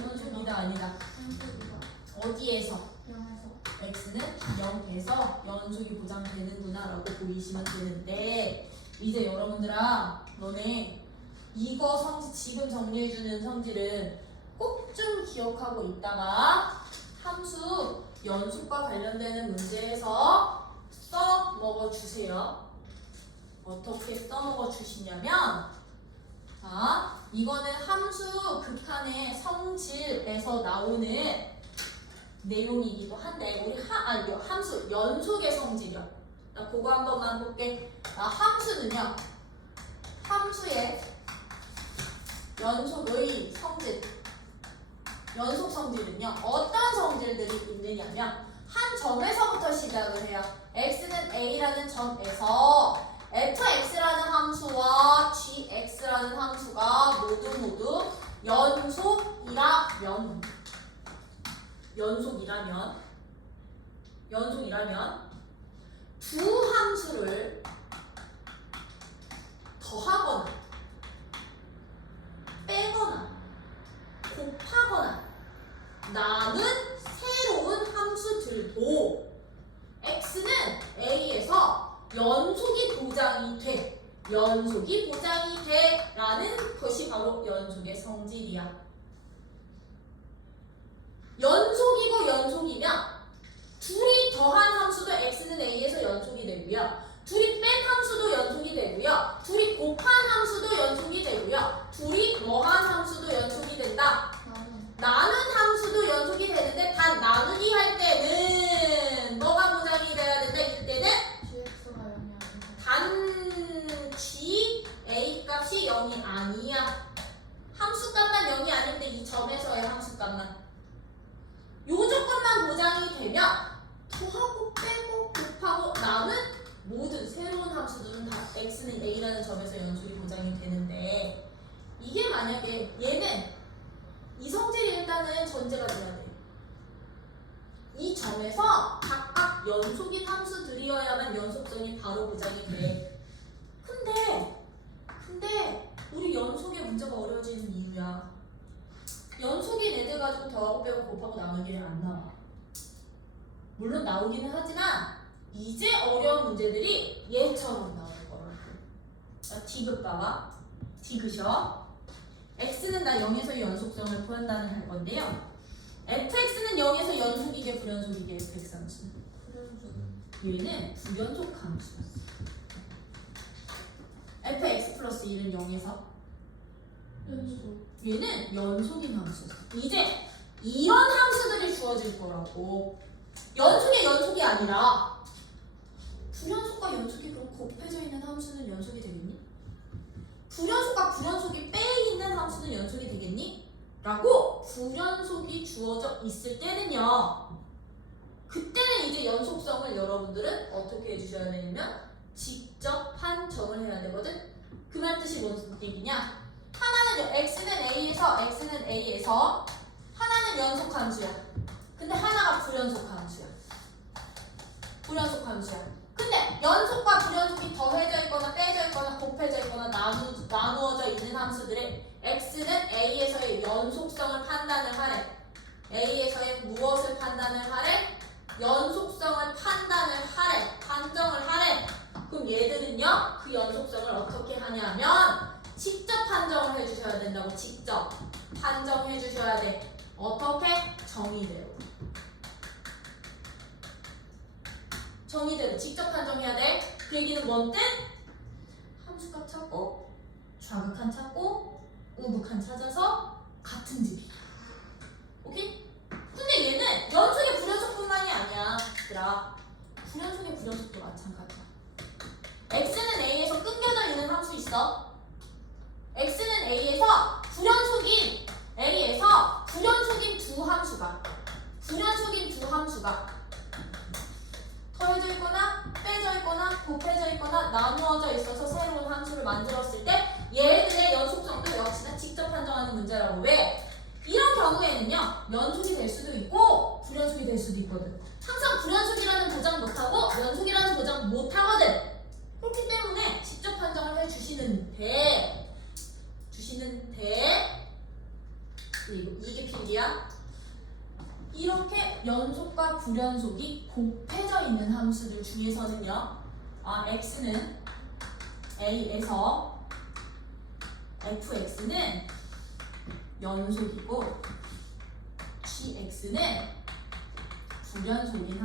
연속이다 아니다? 연속이다. 어디에서? 0에서. x는 0에서 연속이 보장되는구나 라고 보이시면 되는데 이제 여러분들아 너네 이거 성질 지금 정리해주는 성질은 꼭 좀 기억하고 있다가 함수 연속과 관련되는 문제에서 써먹어 주세요. 어떻게 써먹어 주시냐면 자, 이거는 함수 극한의 성질에서 나오는 내용이기도 한데 우리 함수 연속의 성질이요. 나 그거 한 번만 볼게. 함수는요. 함수의 연속의 성질. 연속 성질은요. 어떤 성질들이 있느냐면 한 점에서부터 시작을 해요. x는 a라는 점에서 fx라는 함수와 gx라는 함수가 모두 연속이라면 두 함수를 더하거나 빼거나 곱하거나 나눈 새로운 함수들도 x는 a에서 연속이 보장이 돼 라는 것이 바로 연속의 성질이야. 연속이면 둘이 더한 함수도 x는 a에서 연속이 되고요. 둘이 뺀 함수도 연속이 되고요. 둘이 곱한 함수도 연속이 되고요. 둘이 더한 함수도 연속이 된다. 나눈 함수도 연속이 되는데 단 나누기 할 때는 뭐가 보장이 돼야 된다? 이때는 gx가 0이 아니다. 단 g a 값이 0이 아니야. 함수값만 0이 아닌데 이 점에서의 함수값만 요 조건만 보장이 되면 더하고 빼고 곱하고 나눈 모든 새로운 함수들은 다 x는 a라는 점에서 연속이 보장이 되는데 이게 만약에 얘는 이 성질이 일단은 전제가 돼야 돼. 이 점에서 각각 연속인 함수들이어야만 연속성이 바로 보장이 돼. 근데 우리 연속의 문제가 어려워지는 이유야. 연속인 애들 가지고 더하고 빼고 곱하고 나누기를 안 나와. 물론 나오기는 하지만 이제 어려운 문제들이 얘처럼 나올 거라고. 자, 디귿 봐봐. 디귿이요. x는 나 0에서 연속성을 표현하는 할 건데요. fx는 0에서 연속이게 불연속이게 fx 함수. 얘는 불연속 함수. fx 플러스 1은 0에서 연속. 얘는 연속인 함수. 이제 이런 함수들이 주어질 거라고. 연속이 아니라 불연속과 연속이 그럼 곱해져 있는 함수는 연속이 되겠니? 불연속과 불연속이 빼 있는 함수는 연속이 되겠니? 라고 불연속이 주어져 있을 때는요. 그때는 이제 연속성을 여러분들은 어떻게 해주셔야 되냐면 직접 판정을 해야 되거든. 그 말 뜻이 무슨 얘기냐? 하나는 x는 a에서 하나는 연속 함수야. 근데 하나가 불연속 함수야. 근데 연속과 불연속이 더해져 있거나 떼져 있거나 곱해져 있거나 나누어져 있는 함수들의 x는 a에서의 연속성을 판단을 하래. A에서의 무엇을 판단을 하래? 연속성을 판단을 하래. 판정을 하래. 그럼 얘들은요, 그 연속성을 어떻게 하냐면 직접 판정을 해주셔야 된다고. 직접 판정해 주셔야 돼. 어떻게? 정의대로. 정의대로 직접 판정해야 돼. 그 얘기는 뭔데? 함수값 찾고 좌극한 찾고 우극한 찾아서 같은 집이. 오케이? 근데 얘는 연속의 불연속뿐만이 아니야. 얘들아, 불연속의 불연속도 마찬가지야. x는 a에서 끊겨져 있는 함수 있어. x는 a에서 불연속인 두 함수가 더해져 있거나 빼져 있거나 곱해져 있거나 나누어져 있어서 새로운 함수를 만들었을 때 얘들의 연속성도 역시나 직접 판정하는 문제라고. 왜? 이런 경우에는요, 연속이 될 수도 있고 불연속이 될 수도 있거든. 항상 불연속이라는 보장 못하고 연속이라는 보장 못하거든. 그렇기 때문에 직접 판정을 해주시는데 이게 필기야. 이렇게 연속과 불연속이 곱해져 있는 함수들 중에서는요, x는 a에서 fx는 연속이고 gx는 불연속인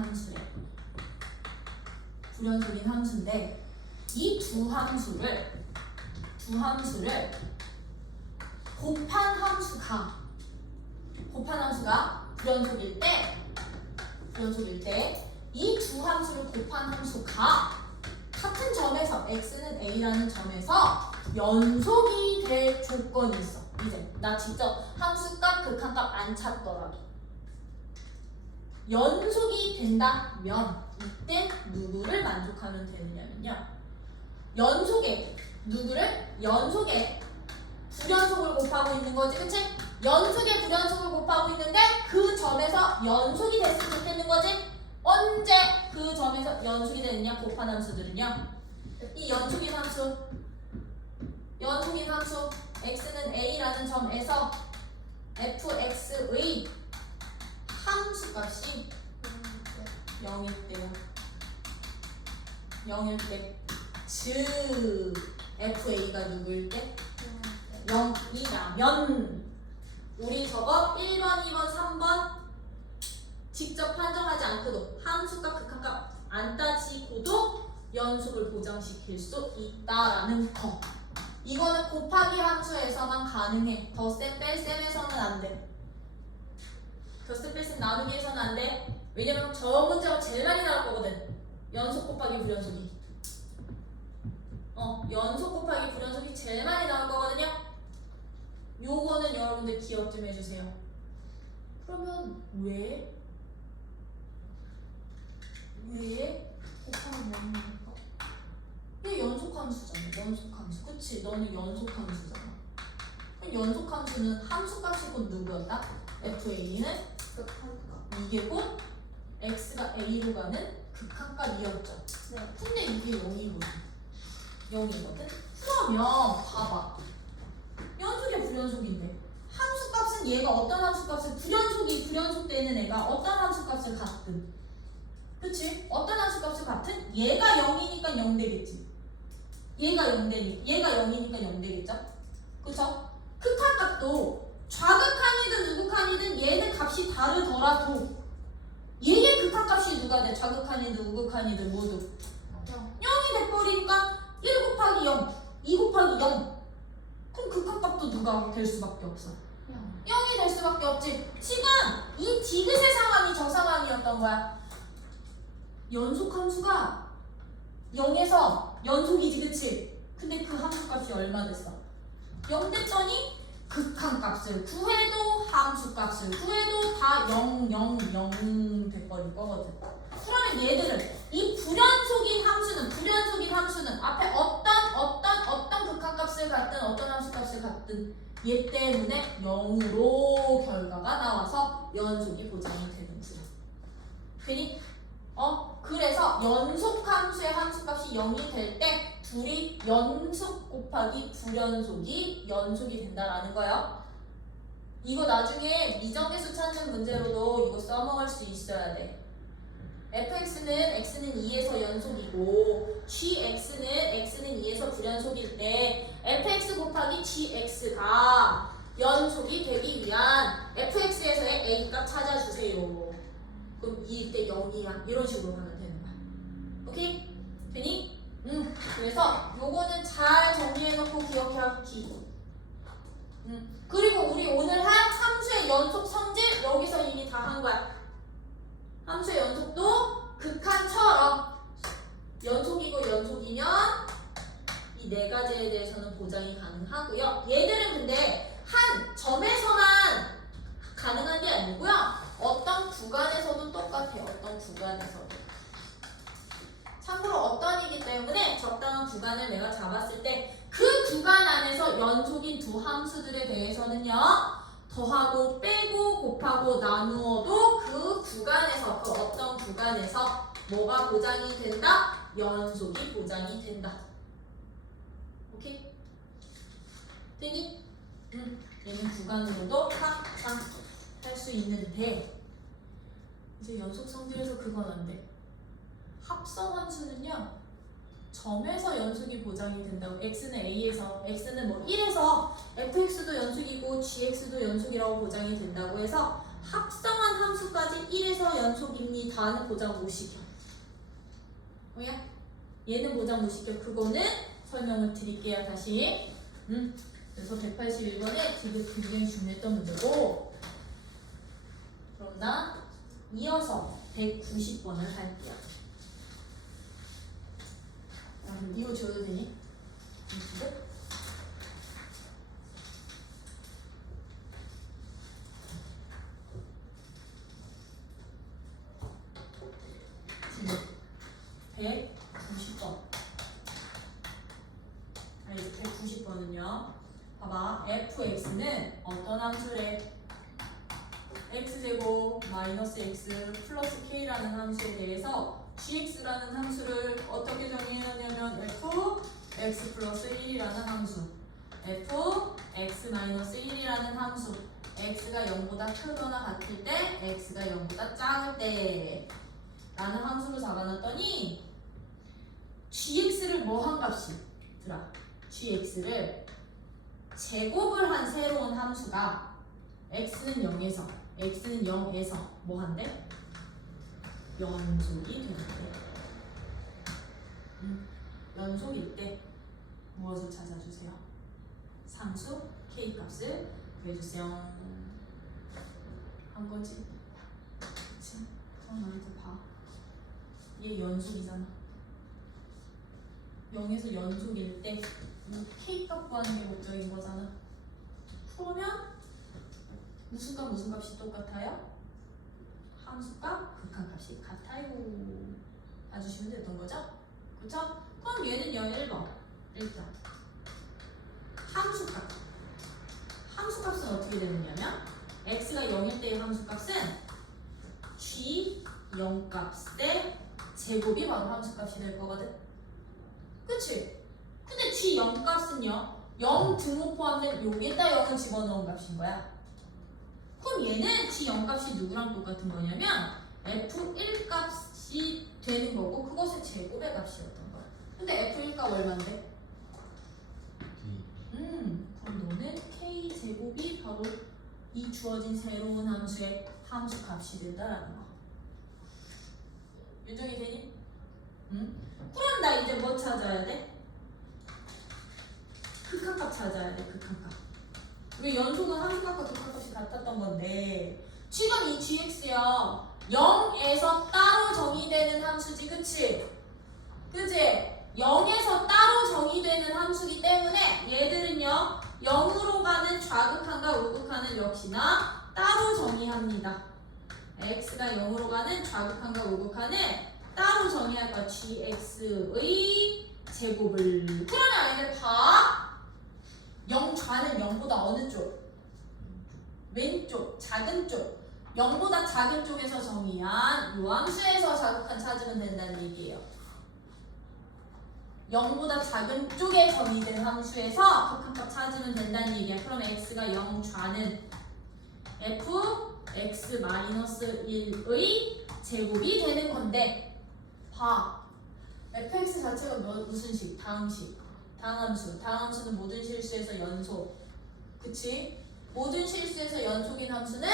함수인데 이 두 함수를 곱한 함수가 불연속일 때 이 두 함수를 곱한 함수가 같은 점에서 x는 a라는 점에서 연속이 될 조건이 있어. 이제 나 직접 함수값 극한값 안 찾더라도 연속이 된다면 이때 누구를 만족하면 되느냐면요, 연속에 불연속을 곱하고 있는 거지, 그치? 연속에 불연속을 곱하고 있는데 그 점에서 연속이 됐으면 좋겠는 거지? 언제 그 점에서 연속이 되느냐? 곱한 함수들은요, 이 연속인 함수 x는 a라는 점에서 fx의 함수값이 0일 때 즉 fa가 누구일 때? 0이라면 우리 저거 1번, 2번, 3번 직접 판정하지 않고도 함수값, 극한값 안 따지고도 연속을 보장시킬 수 있다라는 거. 이거는 곱하기 함수에서만 가능해. 덧셈 뺄셈에서는 안 돼. 덧셈 뺄셈 나누기에서는 안 돼. 왜냐면 저 문제가 제일 많이 나올 거거든. 연속 곱하기 불연속이. 연속 곱하기 불연속이 제일 많이 나올 거거든요. 요거는 여러분들 기억 좀 해주세요. 그러면 왜 곱하면 되는 겁니까? 얘 연속함수잖아. 연속함수. 그치? 너는 연속함수잖아. 그럼 연속함수는 함수값이 곧 누구였다? fa는 이게 곧 x가 a로 가는 극한값이었죠. 네. 근데 이게 0이거든? 그러면 봐봐. 연속이 불연속인데 함수값은 얘가 어떤 함수값을 불연속되는 애가 어떤 함수값을 갖든, 그치? 어떤 함수값을 갖든 얘가 0이니까 0 되겠지. 얘가 0이니까 0 되겠죠? 그쵸? 극한값도 좌극한이든 우극한이든 얘는 값이 다르더라도 얘의 극한값이 누가 돼? 좌극한이든 우극한이든 모두 0이 돼버리니까 1 곱하기 0, 2 곱하기 0. 그럼 극한값도 누가 될 수밖에 없어? 0이 될 수밖에 없지. 지금 이 디귿의 상황이 저 상황이었던 거야. 연속함수가 0에서 연속이지, 그치? 근데 그 함수값이 얼마 됐어? 0 됐더니 극한값을 구해도 함수값을 구해도 다 0, 0, 0 돼버릴 거거든. 그러면 얘들은 이 불연속인 함수는 앞에 어떤 극한값을 갖든 어떤 함수값을 갖든 얘 때문에 0으로 결과가 나와서 연속이 보장이 되는 구조. 괜히 그래서 연속함수의 함수값이 0이 될 때 둘이 연속 곱하기 불연속이 연속이 된다라는 거예요. 이거 나중에 미정계수 찾는 문제로도 이거 써먹을 수 있어야 돼. fx는 x는 2에서 연속이고 x는 2에서 불연속일 때 fx 곱하기 gx가 연속이 되기 위한 fx에서의 a값 찾아주세요. 그럼 2일 때 0이야. 이런 식으로 하면 되는 거야. 오케이? 되니? 그래서 요거는 잘 정리해놓고 기억하기. 그리고 우리 오늘 한 함수의 연속 성질 여기서 이미 다 한 거야. 함수의 연속도 극한처럼 연속이고 연속이면 이 네 가지에 대해서는 보장이 가능하고요. 얘들은 근데 한 점에서만 가능한 게 아니고요. 어떤 구간에서도 똑같아요. 어떤 구간에서도. 참고로 어떤이기 때문에 적당한 구간을 내가 잡았을 때 그 구간 안에서 연속인 두 함수들에 대해서는요. 더하고 빼고 곱하고 나누어도 그 구간에서 그 어떤 구간에서 뭐가 보장이 된다? 연속이 보장이 된다. 오케이? 되니? 얘는 구간으로도 항상 할 수 있는데 이제 연속 성질에서 그건 안 돼. 합성 함수는요. 점에서 연속이 보장이 된다고. x는 a에서 x는 뭐 1에서 fx도 연속이고 gx도 연속이라고 보장이 된다고 해서 합성한 함수까지 1에서 연속입니다는 보장 못 시켜. 뭐야? 얘는 보장 못 시켜. 그거는 설명을 드릴게요. 다시. 그래서 181번에 되게 굉장히 중요했던 문제고 그럼 나 이어서 190번을 할게요. 이거 줘도 되니? 이거? 지금 190번. 알지? 190번은요. 봐봐. fx는 어떤 함수래? x제곱 마이너스 x 플러스 k라는 함수에 대해서 gx라는 함수를 어떻게 정의해놨냐면 f x 플러스 1이라는 함수 f x 마이너스 1이라는 함수 x가 0보다 크거나 같을 때 x가 0보다 작을 때 라는 함수로 잡아놨더니 gx를 뭐 한 값이 들아 gx를 제곱을 한 새로운 함수가 x는 0에서 뭐 한대? 연속이 되는데 연속일 때 무엇을 찾아주세요? 상수 k값을 구해주세요. 한 거지? 그치? 그럼 너희들 봐. 얘 연속이잖아. 0에서 연속일 때 이 k값 구하는 게 목적인 거잖아. 그러면 무슨 값이 똑같아요? 함수값, 극한값이 같아요. 봐주시면 됐던 거죠? 그쵸? 그럼 얘는 1번. 일단 함수값은 어떻게 되느냐면 x가 0일 때의 함수값은 g 0값의 제곱이 바로 함수값이 될 거거든. 그치? 근데 g 0값은요 0 등호 포함된 여기에다 0은 집어넣은 값인 거야. 그럼 얘는 g 0값이 누구랑 똑같은 거냐면 f1 값이 되는 거고 그것의 제곱의 값이었던 거야. 근데 f1값 얼만데? 그럼 너는 k 제곱이 바로 이 주어진 새로운 함수의 함수 값이 된다라는 거. 유정이 되니? 그럼 나 이제 뭐 찾아야 돼? 극한값 찾아야 돼. 극한값. 왜 연속은 함수값과 극한값이 같았던 건데 지금 이 gx요 0에서 따로 정의되는 함수지. 그치? 그치? 0에서 따로 정의되는 함수기 때문에 얘들은요 0으로 가는 좌극한과 우극한을 역시나 따로 정의합니다. x가 0으로 가는 좌극한과 우극한을 따로 정의할 거야. gx의 제곱을. 그러면 얘들 봐. 0좌는 0보다 어느 쪽? 왼쪽, 작은 쪽. 0보다 작은 쪽에서 정의한 요 함수에서 좌극한 찾으면 된다는 얘기예요. 0보다 작은 쪽에 정의된 함수에서 극한값 찾으면 된다는 얘기야. 그럼 x가 0좌는 fx-1의 제곱이 되는 건데 봐. fx 자체가 무슨 식? 다항식. 다항함수. 다항함수는 모든 실수에서 연속. 그치? 모든 실수에서 연속인 함수는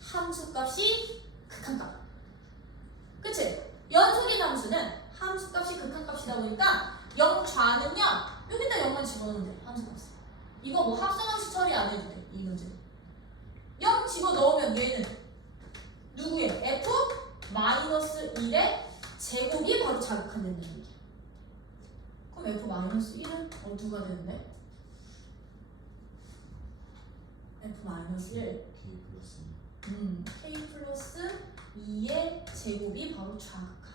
함수값이 극한값. 그치? 연속인 함수는 함수값이 극한값이다 보니까 0 좌는요 여기다 0만 집어넣으면 돼. 함수값. 이거 뭐 합성함수 처리 안 해도 돼. 이 문제 0 집어넣으면 얘는 누구예요? f-1의 제곱이 바로 자극한다는 얘기야. 그럼 f-1은 누가 되는데? f-1 k 플러스 2의 제곱이 바로 좌극한.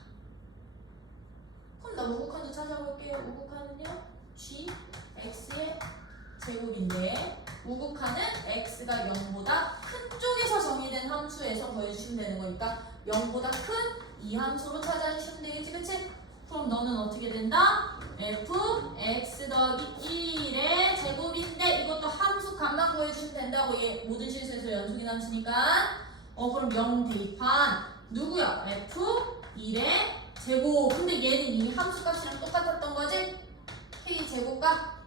그럼 나 우극한도 찾아볼게요. 우극한은요 g x의 제곱인데 우극한은 x가 0보다 큰 쪽에서 정의된 함수에서 구해주시면 되는 거니까 0보다 큰 이 함수로 찾아주시면 되겠지, 그치? 그럼 너는 어떻게 된다? f(x) 더하기 1의 제곱인데 이것도 함수 값만 구해주시면 된다고. 얘 모든 실수에서 연속인 함수니까 그럼 0 대입한 누구야? f(1의 제곱. 근데 얘는 이미 함수 값이랑 똑같았던 거지? k 제곱과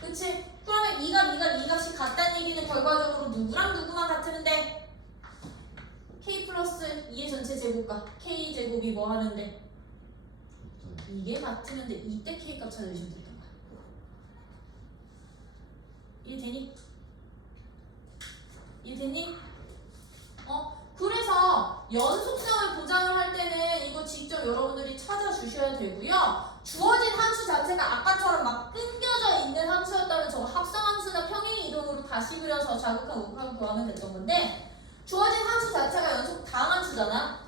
그치? 그러면 이 값이 같다는 얘기는 결과적으로 누구랑 누구만 같으는데 k 플러스 2의 전체 제곱과 k 제곱이 뭐 하는데 이게 같으면 돼. 이때 k 값 찾아주시면 되는 거야. 이해되니? 이해되니? 그래서 연속성을 보장을 할 때는 이거 직접 여러분들이 찾아주셔야 되고요. 주어진 함수 자체가 아까처럼 막 끊겨져 있는 함수였다면 저거 합성함수나 평행 이동으로 다시 그려서 자극한 우극하고 교환은 됐던 건데 주어진 함수 자체가 연속 다항함수잖아.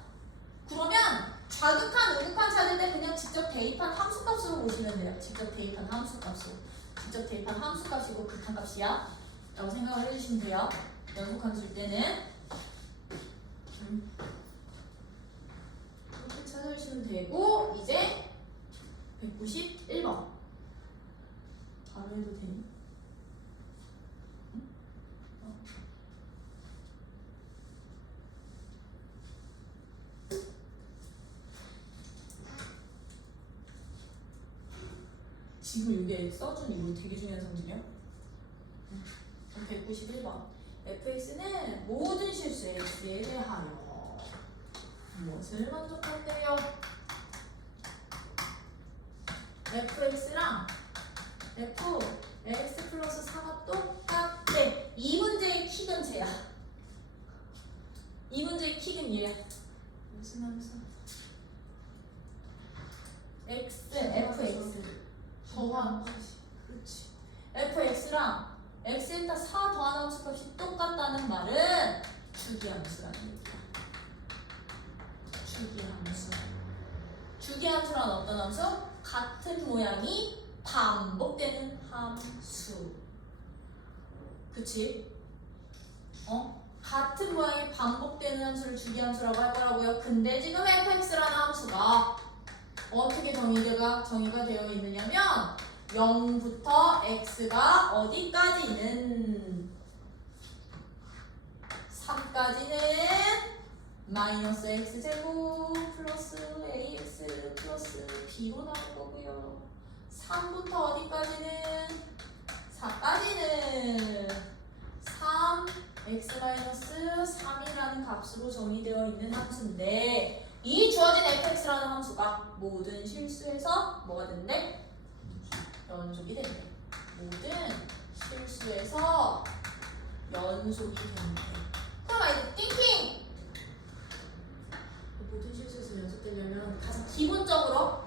그러면 자극한 우극한 찾을 때 그냥 직접 대입한 함수값으로 보시면 돼요. 직접 대입한 함수값으로. 직접 대입한 함수값이고 극한값이야 라고 생각을 해주시면 돼요. 연속함수일 때는 이렇게 찾아주시면 되고 이제 191번 바로 해도 되니? 지금 이게 써준 이거 되게 중요한 성질이야. 191번 fx는 모든 실수 x에 대하여 무엇을 만족한대요? fx랑 fx 플러스 4가 똑같대. 이 문제의 킥은 쟤야. 이 문제의 킥은 얘야. 무슨 함수? fx 더한 그렇지. fx랑 x에다 4 더한 함수값이 똑같다는 말은 주기함수라는 얘기야. 주기함수. 주기함수란 어떤 함수? 같은 모양이 반복되는 함수. 그치? 같은 모양이 반복되는 함수를 주기함수라고 할 거라고요. 근데 지금 fx라는 함수가 어떻게 정의가 되어 있느냐면 0부터 x가 어디까지는 3까지는 마이너스 x제곱 플러스 ax 플러스 b로 나올 거고요. 3부터 어디까지는 4까지는 3x-3이라는 값으로 정의되어 있는 함수인데 이 주어진 fx라는 함수가 모든 실수에서 뭐가 된대? 연속이 된대. 모든 실수에서 연속이 된대. 그럼 이제 띵킹! 모든 실수에서 연속되려면 가장 기본적으로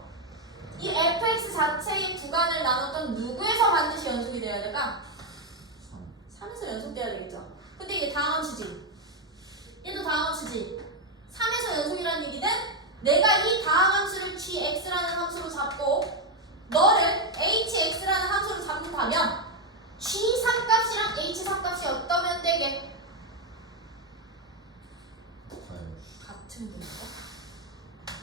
이 fx 자체의 구간을 나눴던 누구에서 반드시 연속이 돼야 될까? 3에서 연속돼야 되겠죠. 근데 이게 다항함수지. 얘도 다항함수지. 3에서 연속이라는 얘기는 내가 이 다항함수를 gx라는 함수로 잡고 너를 hx라는 함수로 잡는다면 g3 값이랑 h4 값이 어떠면 되게? 같은 거니까.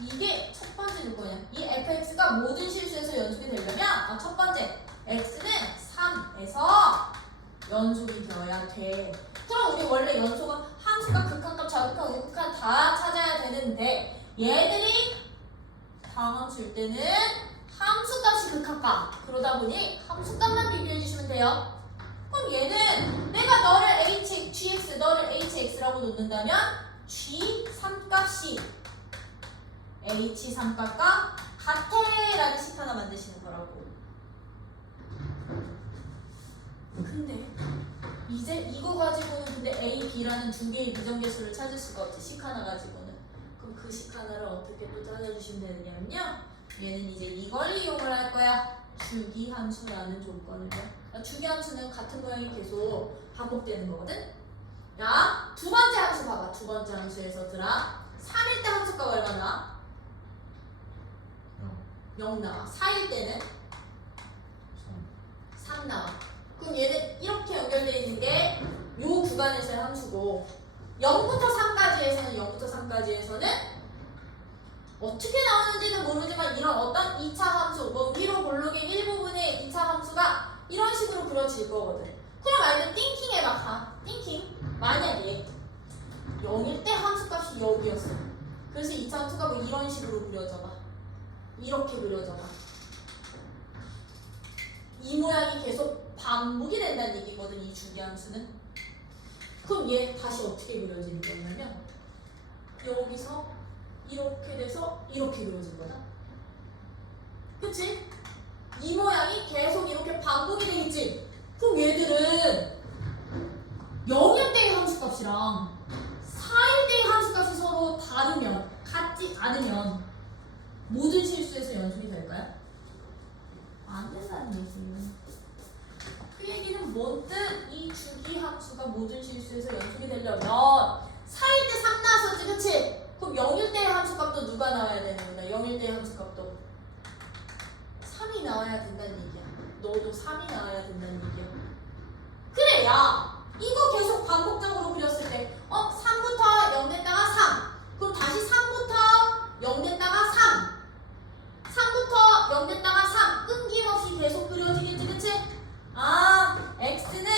이게 첫 번째 조건이야. 이 fx가 모든 실수에서 연속이 되려면 첫 번째 x는 3에서 연속이 되어야 돼. 그럼 우리 원래 연속은 함수가 극한값, 좌극한, 우극한 다 찾아야 되는데 얘들이 다함수일 때는 함수값이 극한값. 그러다 보니 함수값만 비교해 주시면 돼요. 그럼 얘는 내가 너를 gx, 너를 hx라고 놓는다면 g3값이 h3값과 같아라는 식 하나 만드시는 거라고. 근데 이제 이거 가지고는 근데 a, b라는 두 개의 미정계수를 찾을 수가 없지. 식 하나 가지고는. 그럼 그 식 하나를 어떻게 또 찾아주시면 되느냐면요, 얘는 이제 이걸 이용을 할 거야. 주기함수라는 조건을요. 그러니까 주기함수는 같은 모양이 계속 반복되는 거거든. 야, 두 번째 함수 봐봐. 두 번째 함수에서들아 3일 때 함수가 얼마나? 0 나와. 4일 때는 3 나와. 그럼 얘는 이렇게 연결되어 있는 게 요 구간에서의 함수고 0부터 3까지에서는 어떻게 나오는지는 모르지만 이런 어떤 2차 함수, 뭐 위로 볼록의 일부분의 2차 함수가 이런 식으로 그려질 거거든. 그럼 아이들 띵킹 해봐. 가. 띵킹. 만약에 0일 때 함수값이 여기였어. 그래서 2차 함수가 뭐 이런 식으로 그려져봐. 이렇게 그려져봐. 이 모양이 계속 반복이 된다는 얘기거든, 이 주기함수는. 그럼 얘 다시 어떻게 그려지는 거냐면 여기서 이렇게 돼서 이렇게 그려질 거다. 그치? 이 모양이 계속 이렇게 반복이 되겠지? 그럼 얘들은 0일 때의 함수값이랑 4일 때의 함수값이 서로 다르면, 같지 않으면 모든 실수에서 연속이 될까요? 안 된다는 얘기예요. 그 얘기는 뭔뜻? 이 주기함수가 모든 실수에서 연속이 되려면 4일 때 3 나왔었지, 그치? 그럼 0일 때의 함수값도 누가 나와야 되는 거다? 0일 때의 함수값도 3이 나와야 된다는 얘기야. 너도 3이 나와야 된다는 얘기야. 그래, 야, 이거 계속 반복적으로 그렸을 때 3부터 0 됐다가 3, 그럼 다시 3부터 0 됐다가 3, 3부터 0 됐다가 3, 끊김없이 계속 그려지겠지, 그치? 아, x는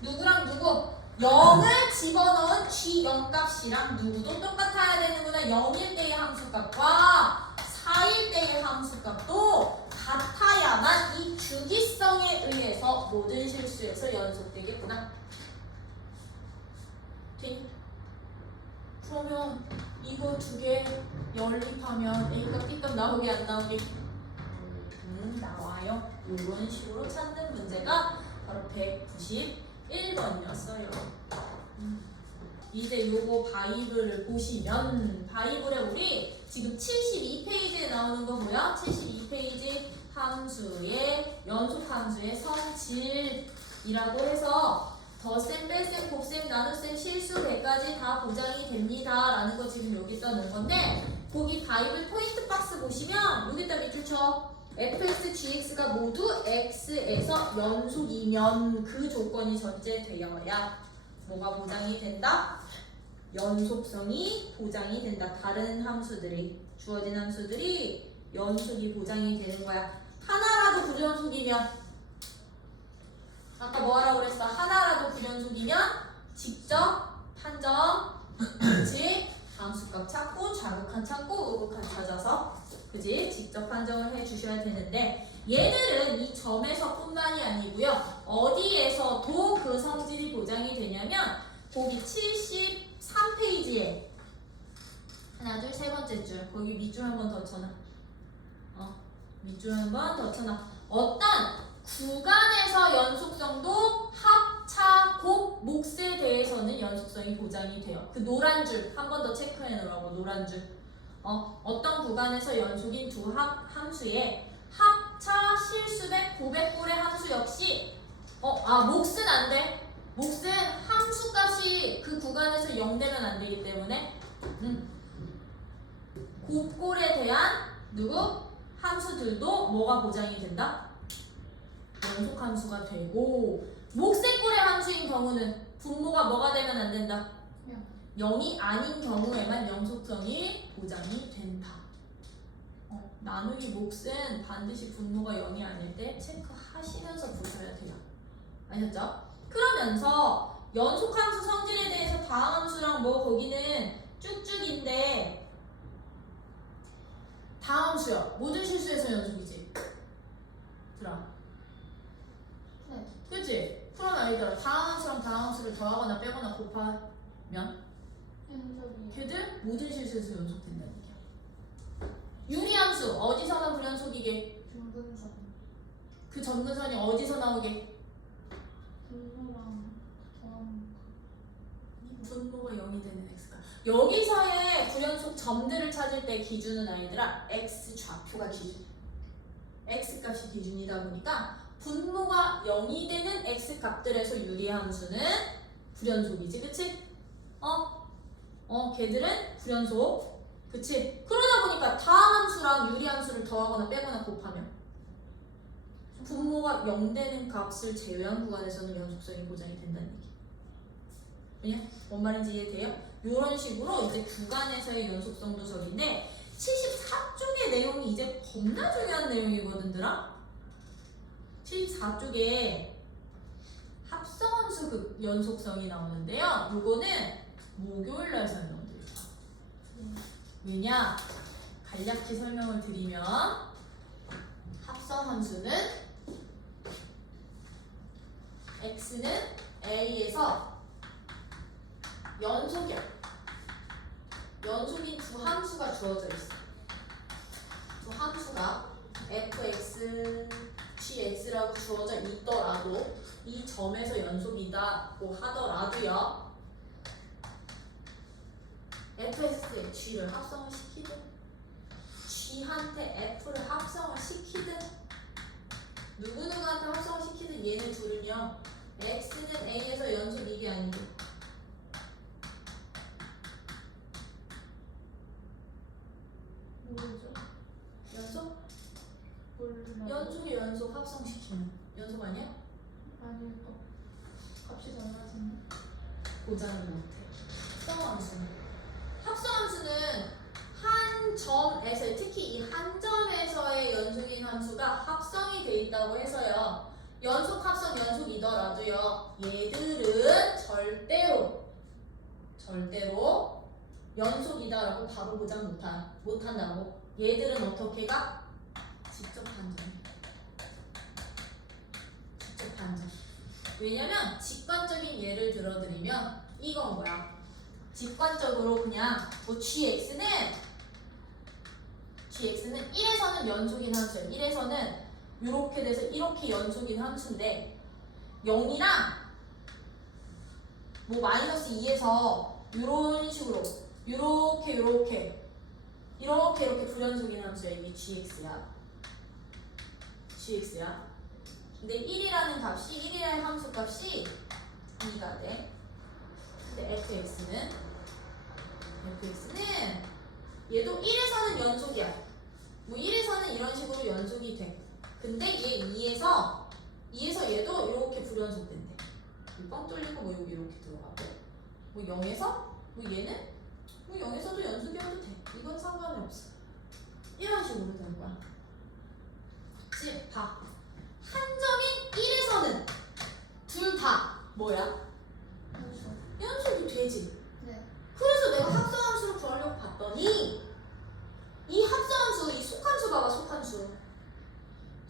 누구랑 누구? 0을 집어넣은 g0 값이랑 누구도 똑같아야 되는구나. 0일 때의 함수값과 4일 때의 함수값도 같아야만 이 주기성에 의해서 모든 실수에서 연속되겠구나. 되니? 그러면 이거 두 개 연립하면 A값, B값 나오게 안 나오게? 나와요. 이런 식으로 찾는 문제가 바로 191번이었어요. 이제 요거 바이블을 보시면, 바이블에 우리 지금 72페이지에 나오는 거 뭐야? 72페이지 함수의 연속 함수의 성질이라고 해서 덧셈, 뺄셈, 곱셈, 나눗셈, 실수 100까지 다 보장이 됩니다 라는 거 지금 여기다 넣은 건데, 거기 바이블 포인트 박스 보시면 여기다 밑줄 쳐. fx, gx가 모두 x에서 연속이면 그 조건이 전제되어야 뭐가 보장이 된다? 연속성이 보장이 된다. 다른 함수들이, 주어진 함수들이 연속이 보장이 되는 거야. 하나라도 불연속이면, 아까 뭐 하라고 그랬어? 하나라도 불연속이면 직접 판정, 그치? 함수값 찾고, 좌극한 찾고, 우극한 찾아서, 그지? 직접 판정을 해주셔야 되는데, 얘들은 이 점에서 뿐만이 아니고요, 어디에서도 그 성질이 보장이 되냐면 거기 73페이지에 하나, 둘, 세 번째 줄, 거기 밑줄 한 번 더 쳐놔. 밑줄 한 번 더 쳐놔. 어떤 구간에서 연속성도 합차, 곱, 몫에 대해서는 연속성이 보장이 돼요. 그 노란 줄 한 번 더 체크해 놓으라고. 노란 줄. 어떤 구간에서 연속인 두 함수의 합차, 실수백, 고백골의 함수 역시 몫은 안 돼. 몫은 함수값이 그 구간에서 0 되면 안 되기 때문에 곱골에 대한 누구? 함수들도 뭐가 보장이 된다? 연속 함수가 되고, 몫의 꼴의 함수인 경우는 분모가 뭐가 되면 안 된다? 0이 아닌 경우에만 연속성이 보장이 된다. 나누기 몫은 반드시 분모가 0이 아닐 때 체크하시면서 보셔야 돼요. 아셨죠? 그러면서 연속함수 성질에 대해서 다함수랑 뭐 거기는 쭉쭉인데 다함수야. 모든 실수에서 연속이지. 들아. 네. 그치? 풀은 아니더라. 다함수랑 다함수를 더하거나 빼거나 곱하면 현적이 걔들 모든 실수에서 연속된다는 얘기야. 유리함수 어디서나 불연속이게. 중근선 그 점근선이 어디서 나오게? 분모랑 더한 분모가 0이 되는 x가. 여기서의 불연속 점들을 찾을 때 기준은 아니더라. x 좌표가 기준. x 값이 기준이다 보니까 분모가 0이 되는 x 값들에서 유리함수는 불연속이지, 그치? 걔들은 불연속. 그치? 그러다 보니까 다함수랑 유리함수를 더하거나 빼거나 곱하면 분모가 0 되는 값을 제외한 구간에서는 연속성이 보장이 된다는 얘기. 왜냐? 뭔 말인지 이해돼요? 이런 식으로 이제 구간에서의 연속성도 적인데 74쪽의 내용이 이제 겁나 중요한 내용이거든들아. 74쪽에 합성함수 그 연속성이 나오는데요. 이거는 목요일날 설명드릴게요. 왜냐? 간략히 설명을 드리면 합성함수는 x는 a에서 연속인 두 함수가 주어져 있어. 두 함수가 fx, gx라고 주어져 있더라도 이 점에서 연속이다고 하더라도요. fx에 g를 합성을 시키든 g한테 f를 합성을 시키든 누구누구한테 합성을 시키든 얘네 둘은요. x는 a에서 연속 이게 아니고 모르죠? 연속? 몰라 연속에 연속 합성시키면 연속 아니야? 아닐 거 값이 달라지네 보장을 못해. 합성함수는 한 점에서 특히 이 한 점에서의 연속인 함수가 합성이 돼 있다고 해서요. 연속 합성 연속이더라도요. 얘들은 절대로 연속이다라고 바로 보장 못한다고. 얘들은 어떻게 가? 직접 판정. 왜냐면 직관적인 예를 들어드리면 이건 뭐야? 직관적으로 그냥 뭐 gx는 1에서는 연속인 함수야. 1에서는 이렇게 돼서 이렇게 연속인 함수인데 0이랑 뭐 마이너스 2에서 이런 식으로 이렇게 불연속인 함수야. 이게 gx야. 근데 1이라는 함수 값이 2가 돼. 근데 fx는 얘도 1에서는 연속이야. 뭐 1에서는 이런 식으로 연속이 돼. 근데 얘 2에서 얘도 이렇게 불연속된대. 뻥 뚫리고 뭐 여기 이렇게 들어가고 뭐 0에서 뭐 얘는 뭐 0에서도 연속이어도 돼. 이건 상관이 없어. 이런 식으로 되는 거야. 즉 봐. 한 점인 1에서는 둘 다 뭐야? 연속이 되지. 네 그래서 내가 합성함수를 구하려고 봤더니 이 합성함수, 이 속함수 봐봐.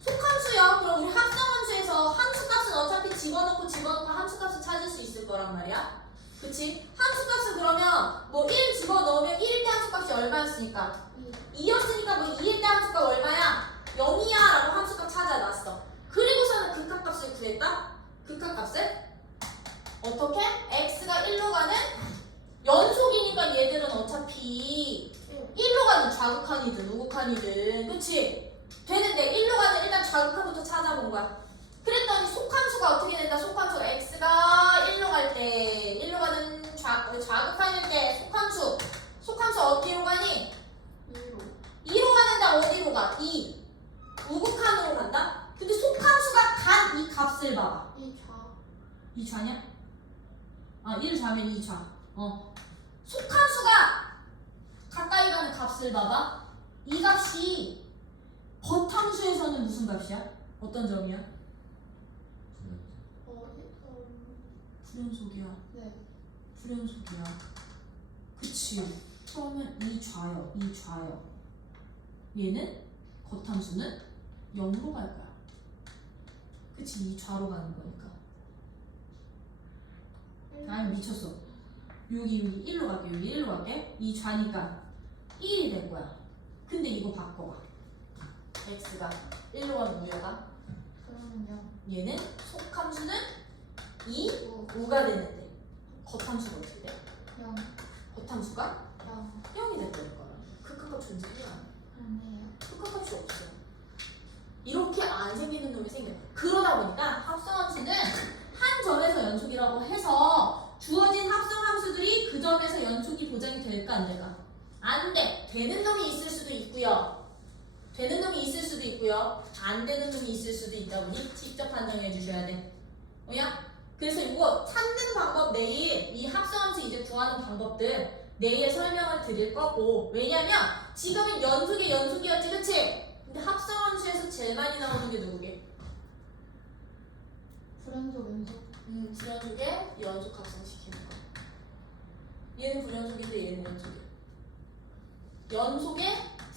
속함수야. 그럼 우리 합성함수에서 함수값은 어차피 집어넣고 함수값을 찾을 수 있을 거란 말이야. 그치? 함수값은 그러면 뭐 1 집어넣으면 1일 때 함수값이 얼마였으니까 2였으니까 뭐 2일 때 함수값 얼마야? 0이야 라고 함수값 찾아놨어. 그리고서는 극한값을 구했다? 극한값을 어떻게? x가 1로 가는 연속이니까 얘들은 어차피 1로 가는 좌극한이든 우극한이든 그치? 되는데 1로 가는 일단 좌극한부터 찾아본 거야. 그랬더니 속함수가 어떻게 된다? 속함수 x가 1로 갈 때 1로 가는 좌극한일 때 속함수 어디로 가니? 2로 가는데 어디로 가? 2 우극한으로 간다? 근데 속함수가 간 이 값을 봐봐. 2좌냐? 1좌면 2좌. 속함수가 가까이 가는 값을 봐봐. 이 값이 겉함수에서는 무슨 값이야? 어떤 점이야? 불연속이야. 네. 불연속이야. 그치. 그러면 이 좌요. 얘는 겉함수는 0으로 갈 거야. 그치. 이 좌로 가는 거니까. 아니 미쳤어. 여기 1로 갈게. 여기 1로 갈게. 이 좌니까 1이 될 거야. 근데 이거 바꿔봐. x가 1로 가면 무여가. 그러면요. 얘는 속함수는 2, 5가 되는데 겉함수가 어떻게 돼? 0. 겉함수가 0. 0이 된다는 거야. 극한값 존재해요. 아니에요. 극한값이 없어. 이렇게 안 생기는 놈이 생겨. 그러다 보니까 합성함수는 한 점에서 연속이라고 해서 주어진 합성함수들이 그 점에서 연속이 보장이 될까 안 될까? 안 돼. 되는 놈이 있을 수도 있고요. 되는 놈이 있을 수도 있고요. 안 되는 놈이 있을 수도 있다 보니 직접 판정해 주셔야 돼. 뭐야? 그래서 이거 찾는 방법 내일 이 합성함수 이제 구하는 방법들 내일 설명을 드릴 거고, 왜냐면 지금은 연속이었지, 그치? 근데 합성함수에서 제일 많이 나오는 게 누구게? 불연속 연속. 불연속에 연속 합성시키는 거. 얘는 불연속인데 얘는 연속이야. 연속에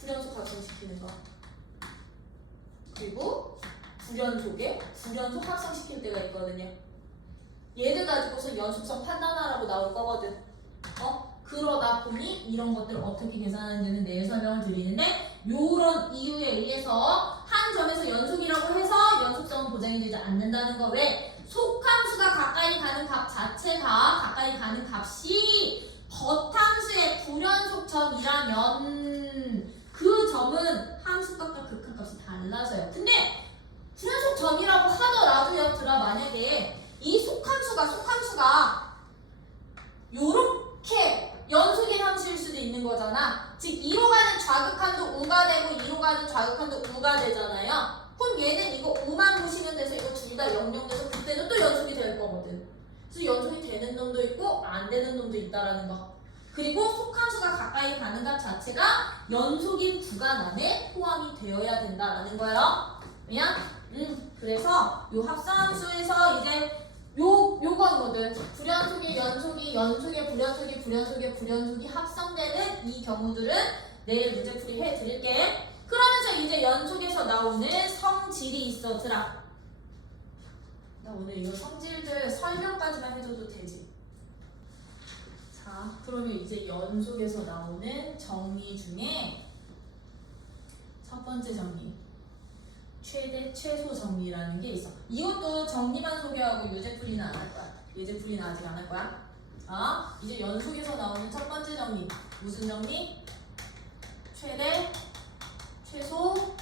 불연속 합성시키는 거. 그리고 불연속에 불연속 합성시킬 때가 있거든요. 얘를 가지고서 연속성 판단하라고 나올 거거든. 그러다 보니 이런 것들을 어떻게 계산하는지는 내일 설명을 드리는데, 요런 이유에 의해서 한 점에서 연속이라고 해서 연속성은 보장이 되지 않는다는 거. 왜? 속함수가 가까이 가는 값 자체가 가까이 가는 값이 겉함수의 불연속점이라면 그 점은 함수값과 극한값이 달라져요. 근데 불연속 점이라고 하더라도요, 만약에 이 속함수가 요렇게 연속인 함수일 수도 있는 거잖아. 즉 2로 가는 좌극한도 우가 되고 2로 가는 좌극한도 우가 되잖아요. 그럼 얘는 이거 5만 보시면 돼서 이거 둘 다 0, 돼서 그때는 또 연속이 될 거거든. 그래서 연속이 되는 놈도 있고 안 되는 놈도 있다라는 거. 그리고 속함수가 가까이 가는 값 자체가 연속인 구간 안에 포함이 되어야 된다라는 거예요. 왜냐? 그래서 요 합성함수에서 이제 요거거든. 불연속이 불연속이 합성되는 이 경우들은 내일 문제풀이 해드릴게. 그러면서 이제 연속에서 나오는 성질이 있어더라. 나 오늘 이거 성질들 설명까지만 해줘도 되지. 자, 그러면 이제 연속에서 나오는 정리 중에 첫 번째 정리, 최대 최소 정리라는 게 있어. 이것도 정리만 소개하고 예제풀이는 안 할 거야. 예제풀이는 아직 안 할 거야. 이제 연속에서 나오는 첫 번째 정리, 무슨 정리? 최대 최소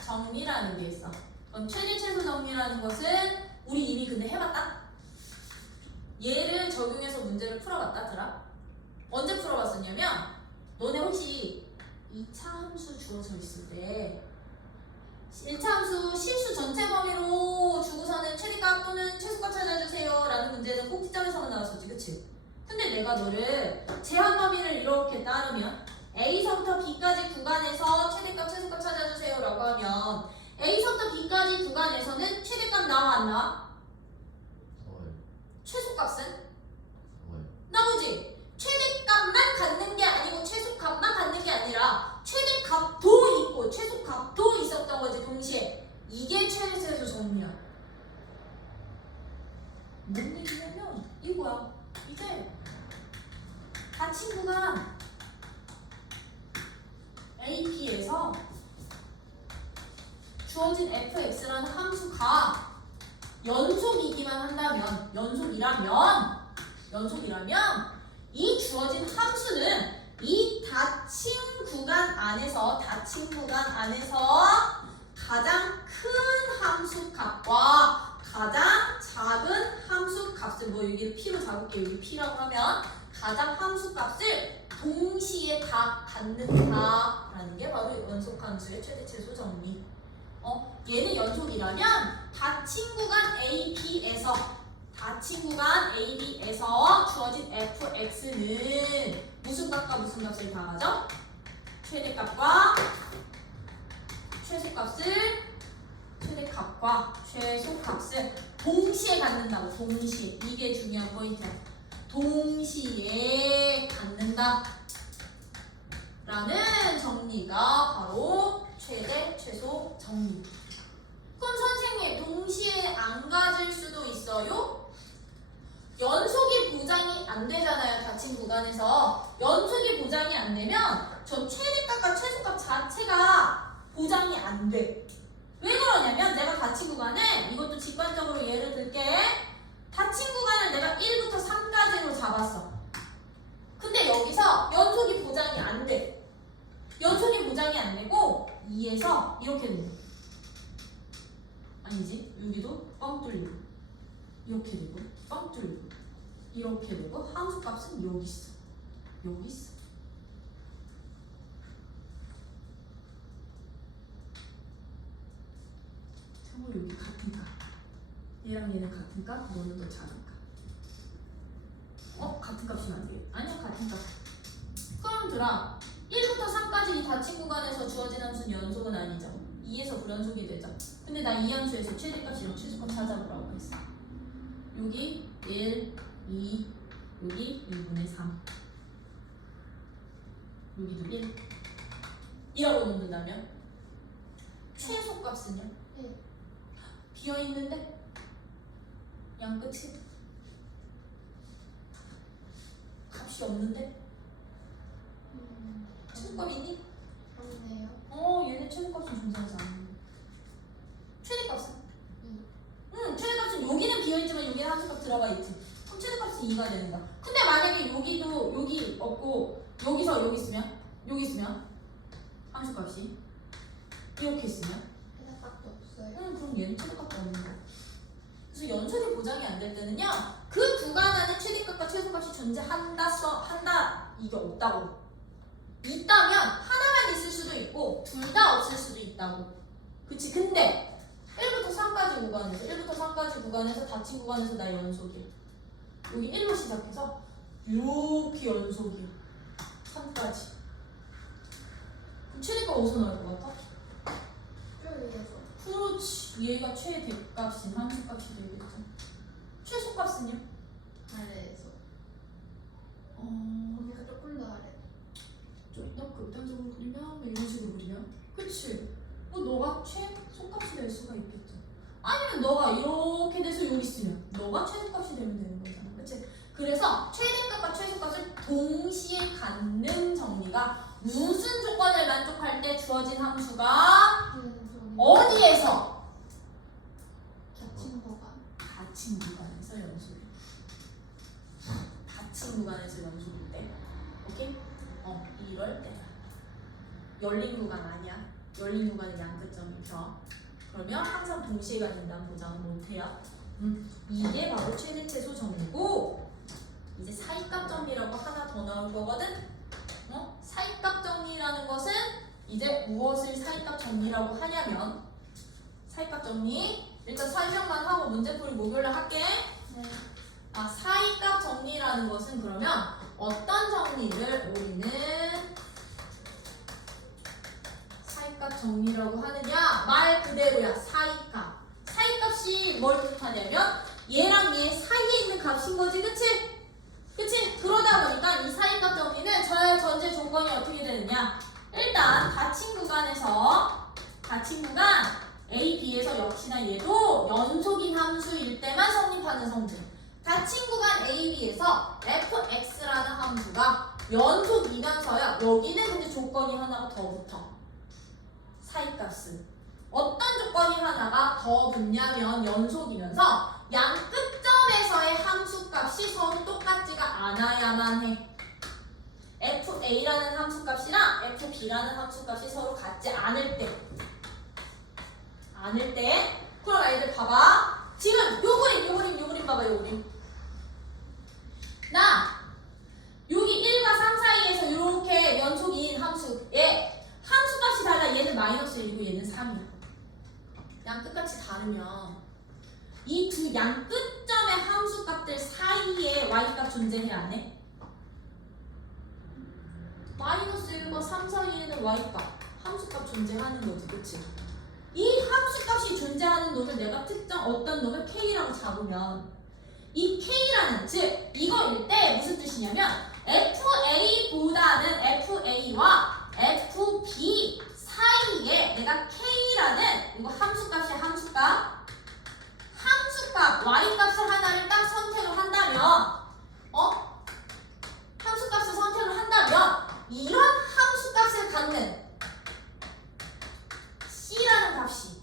정리라는 게 있어. 그럼 최대 최소 정리라는 것은 우리 이미 근데 해봤다? 얘를 적용해서 문제를 풀어봤다, 언제 풀어봤었냐면, 너네 혹시 2차 함수 주어져 있을 때 1차 함수 실수 전체 범위로 주고서는 최대값 또는 최소값 찾아주세요 라는 문제는 꼭지점에서만 나왔었지, 그치? 근데 내가 너를 제한 범위를 이렇게 따르면 A서부터 B까지 구간에서 최대값 최소값 찾아주세요 라고 하면 A서부터 B까지 구간에서는 최대값 나와 안 나와? 최소값은? 나오지? 최대값만 갖는 게 아니고 최소값만 갖는 게 아니라 최대값도 있고 최소값도 있었던 거지, 동시에. 이게 최대 최소 정리야. 뭔 얘기냐면 이거야. 이제 닫힌 구간 AP에서 주어진 fx라는 함수가 연속이기만 한다면, 연속이라면 이 주어진 함수는 이 닫힌 구간 안에서 가장 큰 함수값과 가장 작은 함수값을, 뭐 여기를 p로 잡을게요. 여기 p라고 하면 가장 함수값을 동시에 다 갖는다라는 게 바로 연속함수의 최대 최소 정리. 얘는 연속이라면 닫힌 구간 AB에서 주어진 fx는 무슨 값과 무슨 값을 더하죠? 최대값과 최소값을 최대값 최대값과 최소값을 동시에 갖는다고. 동시에. 이게 중요한 포인트야. 동시에 갖는다 라는 정리가 바로 최대 최소 정리. 그럼 선생님 동시에 안 가질 수도 있어요? 연속이 보장이 안 되잖아요. 닫힌 구간에서 연속이 보장이 안 되면 저 최대값과 최소값 자체가 보장이 안 돼. 왜 그러냐면 내가 닫힌 구간을, 이것도 직관적으로 예를 들게, 닫힌 구간을 내가 1부터 3까지로 잡았어. 근데 여기서 연속이 보장이 안 돼. 연속이 보장이 안 되고 2에서 이렇게 되고, 아니지, 여기도 뻥 뚫리고 이렇게 되고 뻥 뚫리고 이렇게 되고, 함수값은 여기 있어. 여기 있어. 참고로 여기 같은 값. 얘랑 얘는 같은 값, 너는 더 작은 값. 같은 값이면 안 돼. 아니야, 같은 값. 그럼 들아, 1부터 3까지 이 닫힌 구간에서 주어진 함수는 연속은 아니죠. 2에서 불연속이 되죠. 근데 나 이 함수에서 최대값이랑 최소값 찾아보라고 했어. 여기 1, 2, 여기 1분의 3, 여기도 1 이라고 놓는다면 최소값은요? 네. 비어있는데? 양끝이? 값이 없는데? 최소값 있니? 없네요. 얘네 최소값은 존재하지 않는데. 최대값은? 최대값은 여기는 비어있지만 여기는 함수값 들어가 있지. 그럼 최대값은 2가 되는 거야. 근데 만약에 여기도 여기 없고 여기서 여기 있으면 함수값이 이렇게 있으면 최대값도 없어요. 그럼 얘는 최대값도 없는 거야. 그래서 연속이 보장이 안 될 때는요, 그 구간 안에 최대값과 최소값이 존재한다 이게 없다고. 있다면 하나만 있을 수도 있고 둘 다 없을 수도 있다고. 그치? 근데 1부터 3까지 구간에서 닫힌 구간에서 나 연속이야. 여기 1로 시작해서 이렇게 연속이야. 3까지. 그럼 최대값 어디서 나올 것 같아? 줄 위에서. 그렇지. 얘가 최대값인 함수값이 되겠죠. 최소값은요? 아래에서. 어... 거기가 조금 더 아래. 좀 더 극단적으로 그리면 뭐 이런 식으로 그리면, 그치? 너가 최소값이 될 수가 있겠죠. 아니면 너가 이렇게 돼서 여기 있으면 너가 최소값이 되면 되는 거잖아. 그치? 그래서 최대값과 최소값을 동시에 갖는 정리가 무슨 조건을 만족할 때 주어진 함수가 어디에서? 닫힌 구간. 닫힌 구간에서 연속이. 닫힌 구간에서 연속일 때. 오케이? 이럴 때. 열린 구간 아니야. 열린 구간은 양끝점이 펴. 그러면 항상 동시에 갖는다는 보장은 못해요. 이게 바로 최대 최소 정리고, 이제 사이값 정리라고 하나 더 나올 거거든. 사이값 정리라는 것은 이제 무엇을 사이값 정리라고 하냐면, 사이값 정리 일단 설명만 하고 문제풀이 목요일날 할게. 네. 사이값 정리라는 것은 그러면 어떤 정리를 우리는 사이값 정리라고 하느냐? 말 그대로야. 사이값. 사이값이 뭘 뜻하냐면 얘랑 얘 사이에 있는 값인 거지. 그치? 그치? 그러다 보니까 이 사이값 정리는 저의 전제 조건이 어떻게 되느냐? 일단 닫힌 구간에서, 닫힌 구간 A, B에서 역시나 얘도 연속인 함수일 때만 성립하는 성질. 닫힌 구간 A, B에서 fx라는 함수가 연속이면서요, 여기는 근데 조건이 하나가 더 붙어. 사이값은 어떤 조건이 하나가 더 붙냐면 연속이면서 양 끝점에서의 함수값이 서로 똑같지가 않아야만 해. fa라는 함수값이랑 fb라는 함수값이 서로 같지 않을 때. 그럼 아이들 봐봐. 지금 요 그림 봐봐. 요 그림. 나 여기 1과 3 사이에서 이렇게 연속인 함수에 함수값이 달라. 얘는 마이너스 1이고 얘는 3이야. 양 끝같이 다르면 이 두 양 끝점의 함수값들 사이에 y값 존재해 안 해? 마이너스 1과 3 사이에는 y값 함수값 존재하는 거지. 그치? 이 함수값이 존재하는 놈을 내가 특정 어떤 놈을 K라고 잡으면 이 K라는 즉 이거일 때 무슨 뜻이냐면 FA보다는 FA와 FB 사이에 내가 K라는 이거 함수값이야 함수값 Y값을 하나를 딱 선택을 한다면 함수값을 선택을 한다면 이런 함수값을 갖는 C라는 값이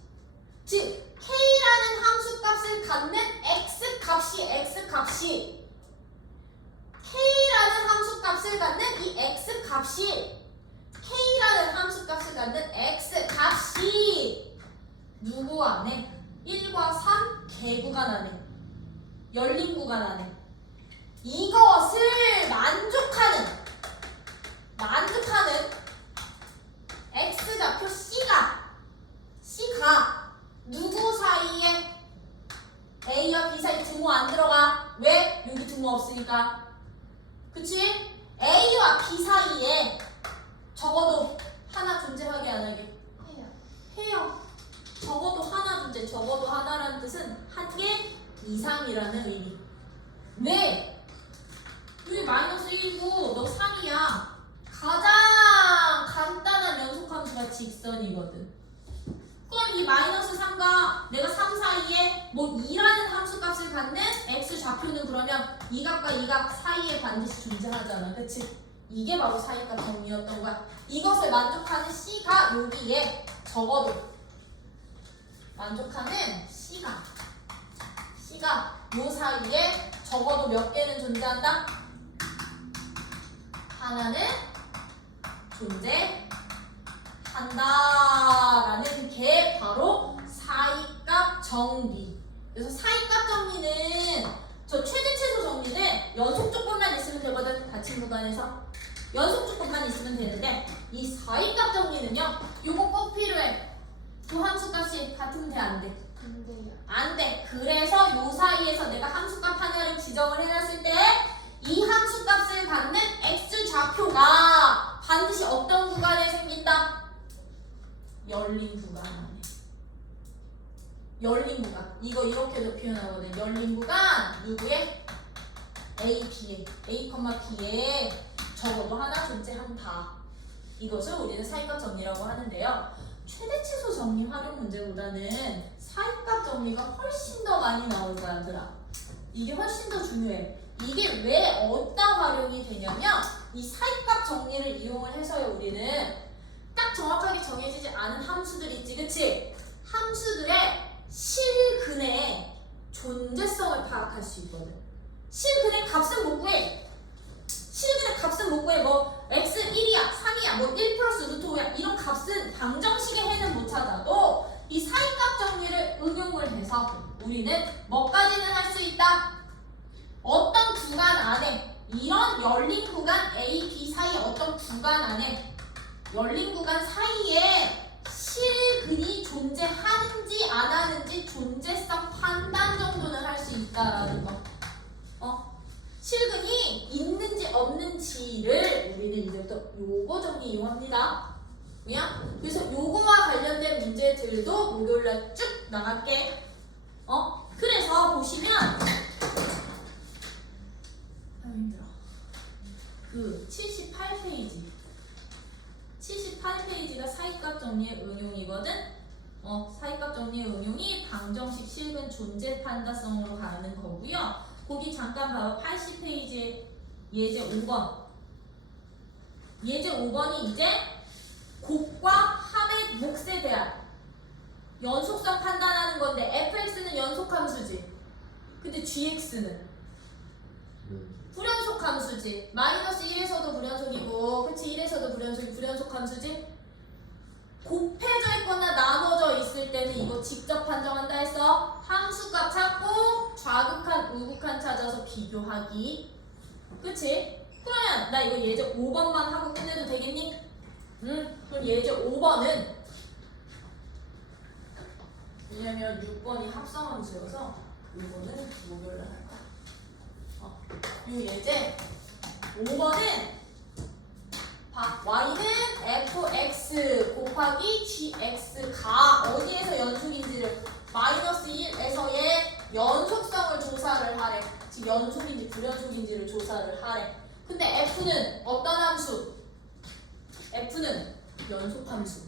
즉 K라는 함수값을 갖는 X값이 K라는 함수값을 갖는 이 X값이 K라는 함수값을 갖는 X값이 누구 안에? 1과 3 개구간 안에 열린 구간 안에 이것을 만족하는 X좌표 C가 누구 사이에 A와 B 사이 등호 안 들어가. 왜? 여기 등호 없으니까. 그치? A와 B 사이에 적어도 하나 존재하게 안 하게? 해요. 적어도 하나 존재. 적어도 하나라는 뜻은 한 개 이상이라는 의미. 왜? 여기 마이너스 1고 너 3이야. 가장 간단한 연속함수가 직선이거든. 그럼 이 마이너스 3과 내가 3 사이에 뭐 2라는 함수값을 갖는 X좌표는 그러면 이 각과 이 각 사이에 반드시 존재하잖아. 그치? 이게 바로 사이값 정리였던 거야. 이것을 만족하는 C가 여기에 적어도 만족하는 C가 요 사이에 적어도 몇 개는 존재한다? 하나는 존재한다라는 게 바로 사이값 정리. 그래서 사이값 정리는 저 최대 최소 정리는 연속 조건만 있으면 되거든. 닫힌 구간에서 연속 조건만 있으면 되는데 이 사이값 정리는요. 요거 꼭 필요해. 두 함수값이 같으면 돼 안 돼? 안 돼요. 안 돼. 그래서 요 사이에서 내가 함수값 하나를 지정을 해놨을 때 이 함수값을 갖는 X좌표가 반드시 어떤 구간에 생긴다? 열린 구간 안에. 열린 구간. 이거 이렇게도 표현하거든. 열린 구간 누구의? A, B에. A, B에 적어도 하나 존재한다. 이것을 우리는 사이값 정리라고 하는데요. 최대 최소 정리 활용 문제보다는 사이값 정리가 훨씬 더 많이 나올 거야, 얘들아. 이게 훨씬 더 중요해. 이게 왜 어디다 활용이 되냐면 이 사이값 정리를 이용을 해서요. 우리는 딱 정확하게 정해지지 않은 함수들 있지, 그치? 함수들의 실근의 존재성을 파악할 수 있거든. 실근의 값은 못 구해. 실근의 값은 못 구해. 뭐 x 1이야, 3이야, 뭐 1 플러스 루트 5야 이런 값은 방정식의 해는 못 찾아도 이 사이값 정리를 응용을 해서 우리는 뭐까지는 할 수 있다? 어떤 구간 안에 이런 열린 구간 A, B 사이 어떤 구간 안에 열린 구간 사이에 실근이 존재하는지 안 하는지 존재성 판단 정도는 할 수 있다라는 거. 실근이 있는지 없는지를 우리는 이제부터 요거 정리 이용합니다. 그래서 요거와 관련된 문제들도 목요일날 쭉 나갈게. 그래서 보시면 힘들어. 그 78페이지가 사이값 정리의 응용이거든. 사이값 정리의 응용이 방정식 실근 존재 판단성으로 가는 거고요. 거기 잠깐 봐봐. 80페이지에 예제 5번. 예제 5번이 이제 곱과 합의 몫에 대한 연속성 판단하는 건데 fx는 연속함수지. 근데 gx는 불연속함수지. 마이너스 1에서도 불연속이고, 그치? 1에서도 불연속함수지. 곱해져 있거나 나눠져 있을 때는 이거 직접 판정한다 했어. 함수값 찾고 좌극한, 우극한 찾아서 비교하기. 그치? 그러면 나 이거 예제 5번만 하고 끝내도 되겠니? 그럼 예제 5번은 왜냐면 6번이 합성함수여서 이거는 목요일날 할 거야. 이 예제 5번은 y는 fx 곱하기 gx가 어디에서 연속인지를 마이너스 불연속인지를 조사를 하래. 근데 F는 어떤 함수? F는 연속함수.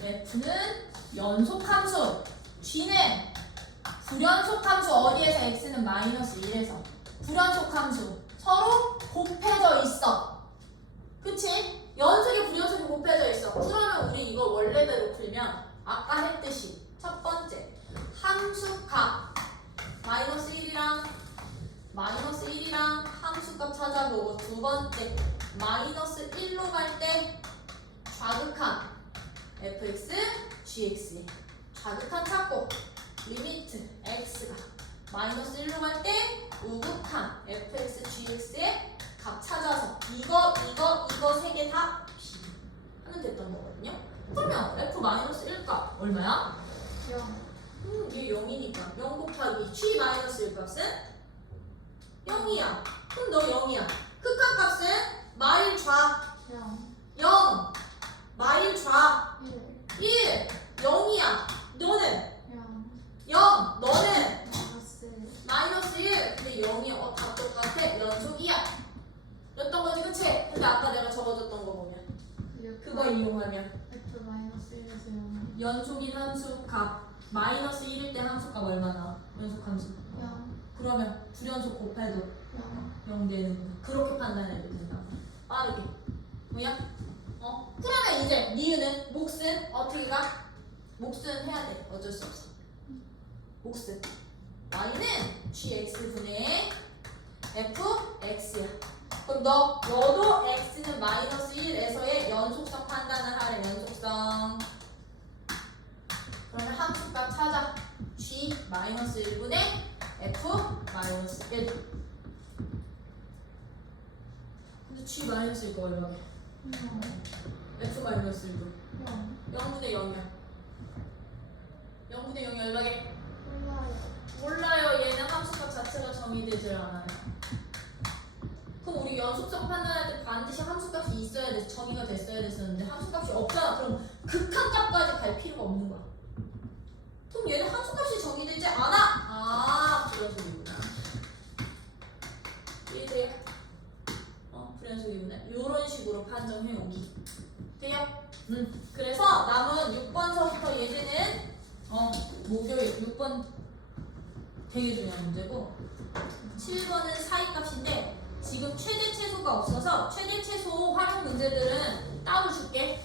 F는 연속함수. G는 불연속함수. 어디에서 X는 마이너스 1에서 불연속함수. 서로 곱해져 있어. 그치? 연속이 불연속이 곱해져 있어. 그러면 우리 이거 원래대로 풀면 아까 했듯이 첫 번째 함수값 마이너스 1이랑 함수값 찾아보고, 두 번째 마이너스 1로 갈 때 좌극한 fx, gx의 좌극한 찾고, 리미트 x가 마이너스 1로 갈 때 우극한 fx, gx의 값 찾아서 이거 세 개 다 하면 됐던 거거든요. 그러면 f 마이너스 1값 얼마야? 0. 이게 0이니까 0 곱하기 g 마이너스 1 값은 0이야. 그럼 너 0이야. 극한 값은 마일 좌 0. 0, 마일 좌 1. 1, 0이야. 너는 0. 0, 너는 마이너스 마이너스 1. 근데 0이 다 똑같아. 연속이야. 였던 거지, 그치? 근데 아까 내가 적어줬던 거 보면 그거 이용하면 F 마이너스 1에서 0. 연속인 함수 값 마이너스 1일 때 함수 값 얼마 나와? 연속 함수. 0. 그러면 불연속 곱해도 0. 0 되는구나. 그렇게 판단해도 된다. 빠르게. 뭐야? 그러면 이제 니은은 몫은 어떻게 가? 몫은 해야 돼. 어쩔 수 없어. 몫은 y는 gx분의 fx야. 그럼 너도 x는 마이너스 1에서의 연속성 판단을 하래. 연속성. 그러면 함수값 찾아. g 마이너스 1분의 f 마이너스 1. 근데 g 마이너스 1가 얼마야? 0. f 마이너스 1도 0분의 0이야. 0분의 0이 얼마게? 몰라요. 몰라요. 얘는 함수값 자체가 정의되질 않아요. 그럼 우리 연속성 판단할 때 반드시 함수값이 있어야 돼. 정의가 됐어야 됐었는데 함수값이 없잖아. 그럼 극한값까지 갈 필요가 없는 거야. 그럼 얘는 함수값이 정의되지 않아. 불연속이구나. 이해돼요? 불연속이구나. 이런 식으로 판정해 오기. 돼요? 그래서 남은 6번서부터 예제는 목요일 6번 되게 중요한 문제고, 7번은 사이값인데 지금 최대 최소가 없어서 최대 최소 활용 문제들은 따로 줄게.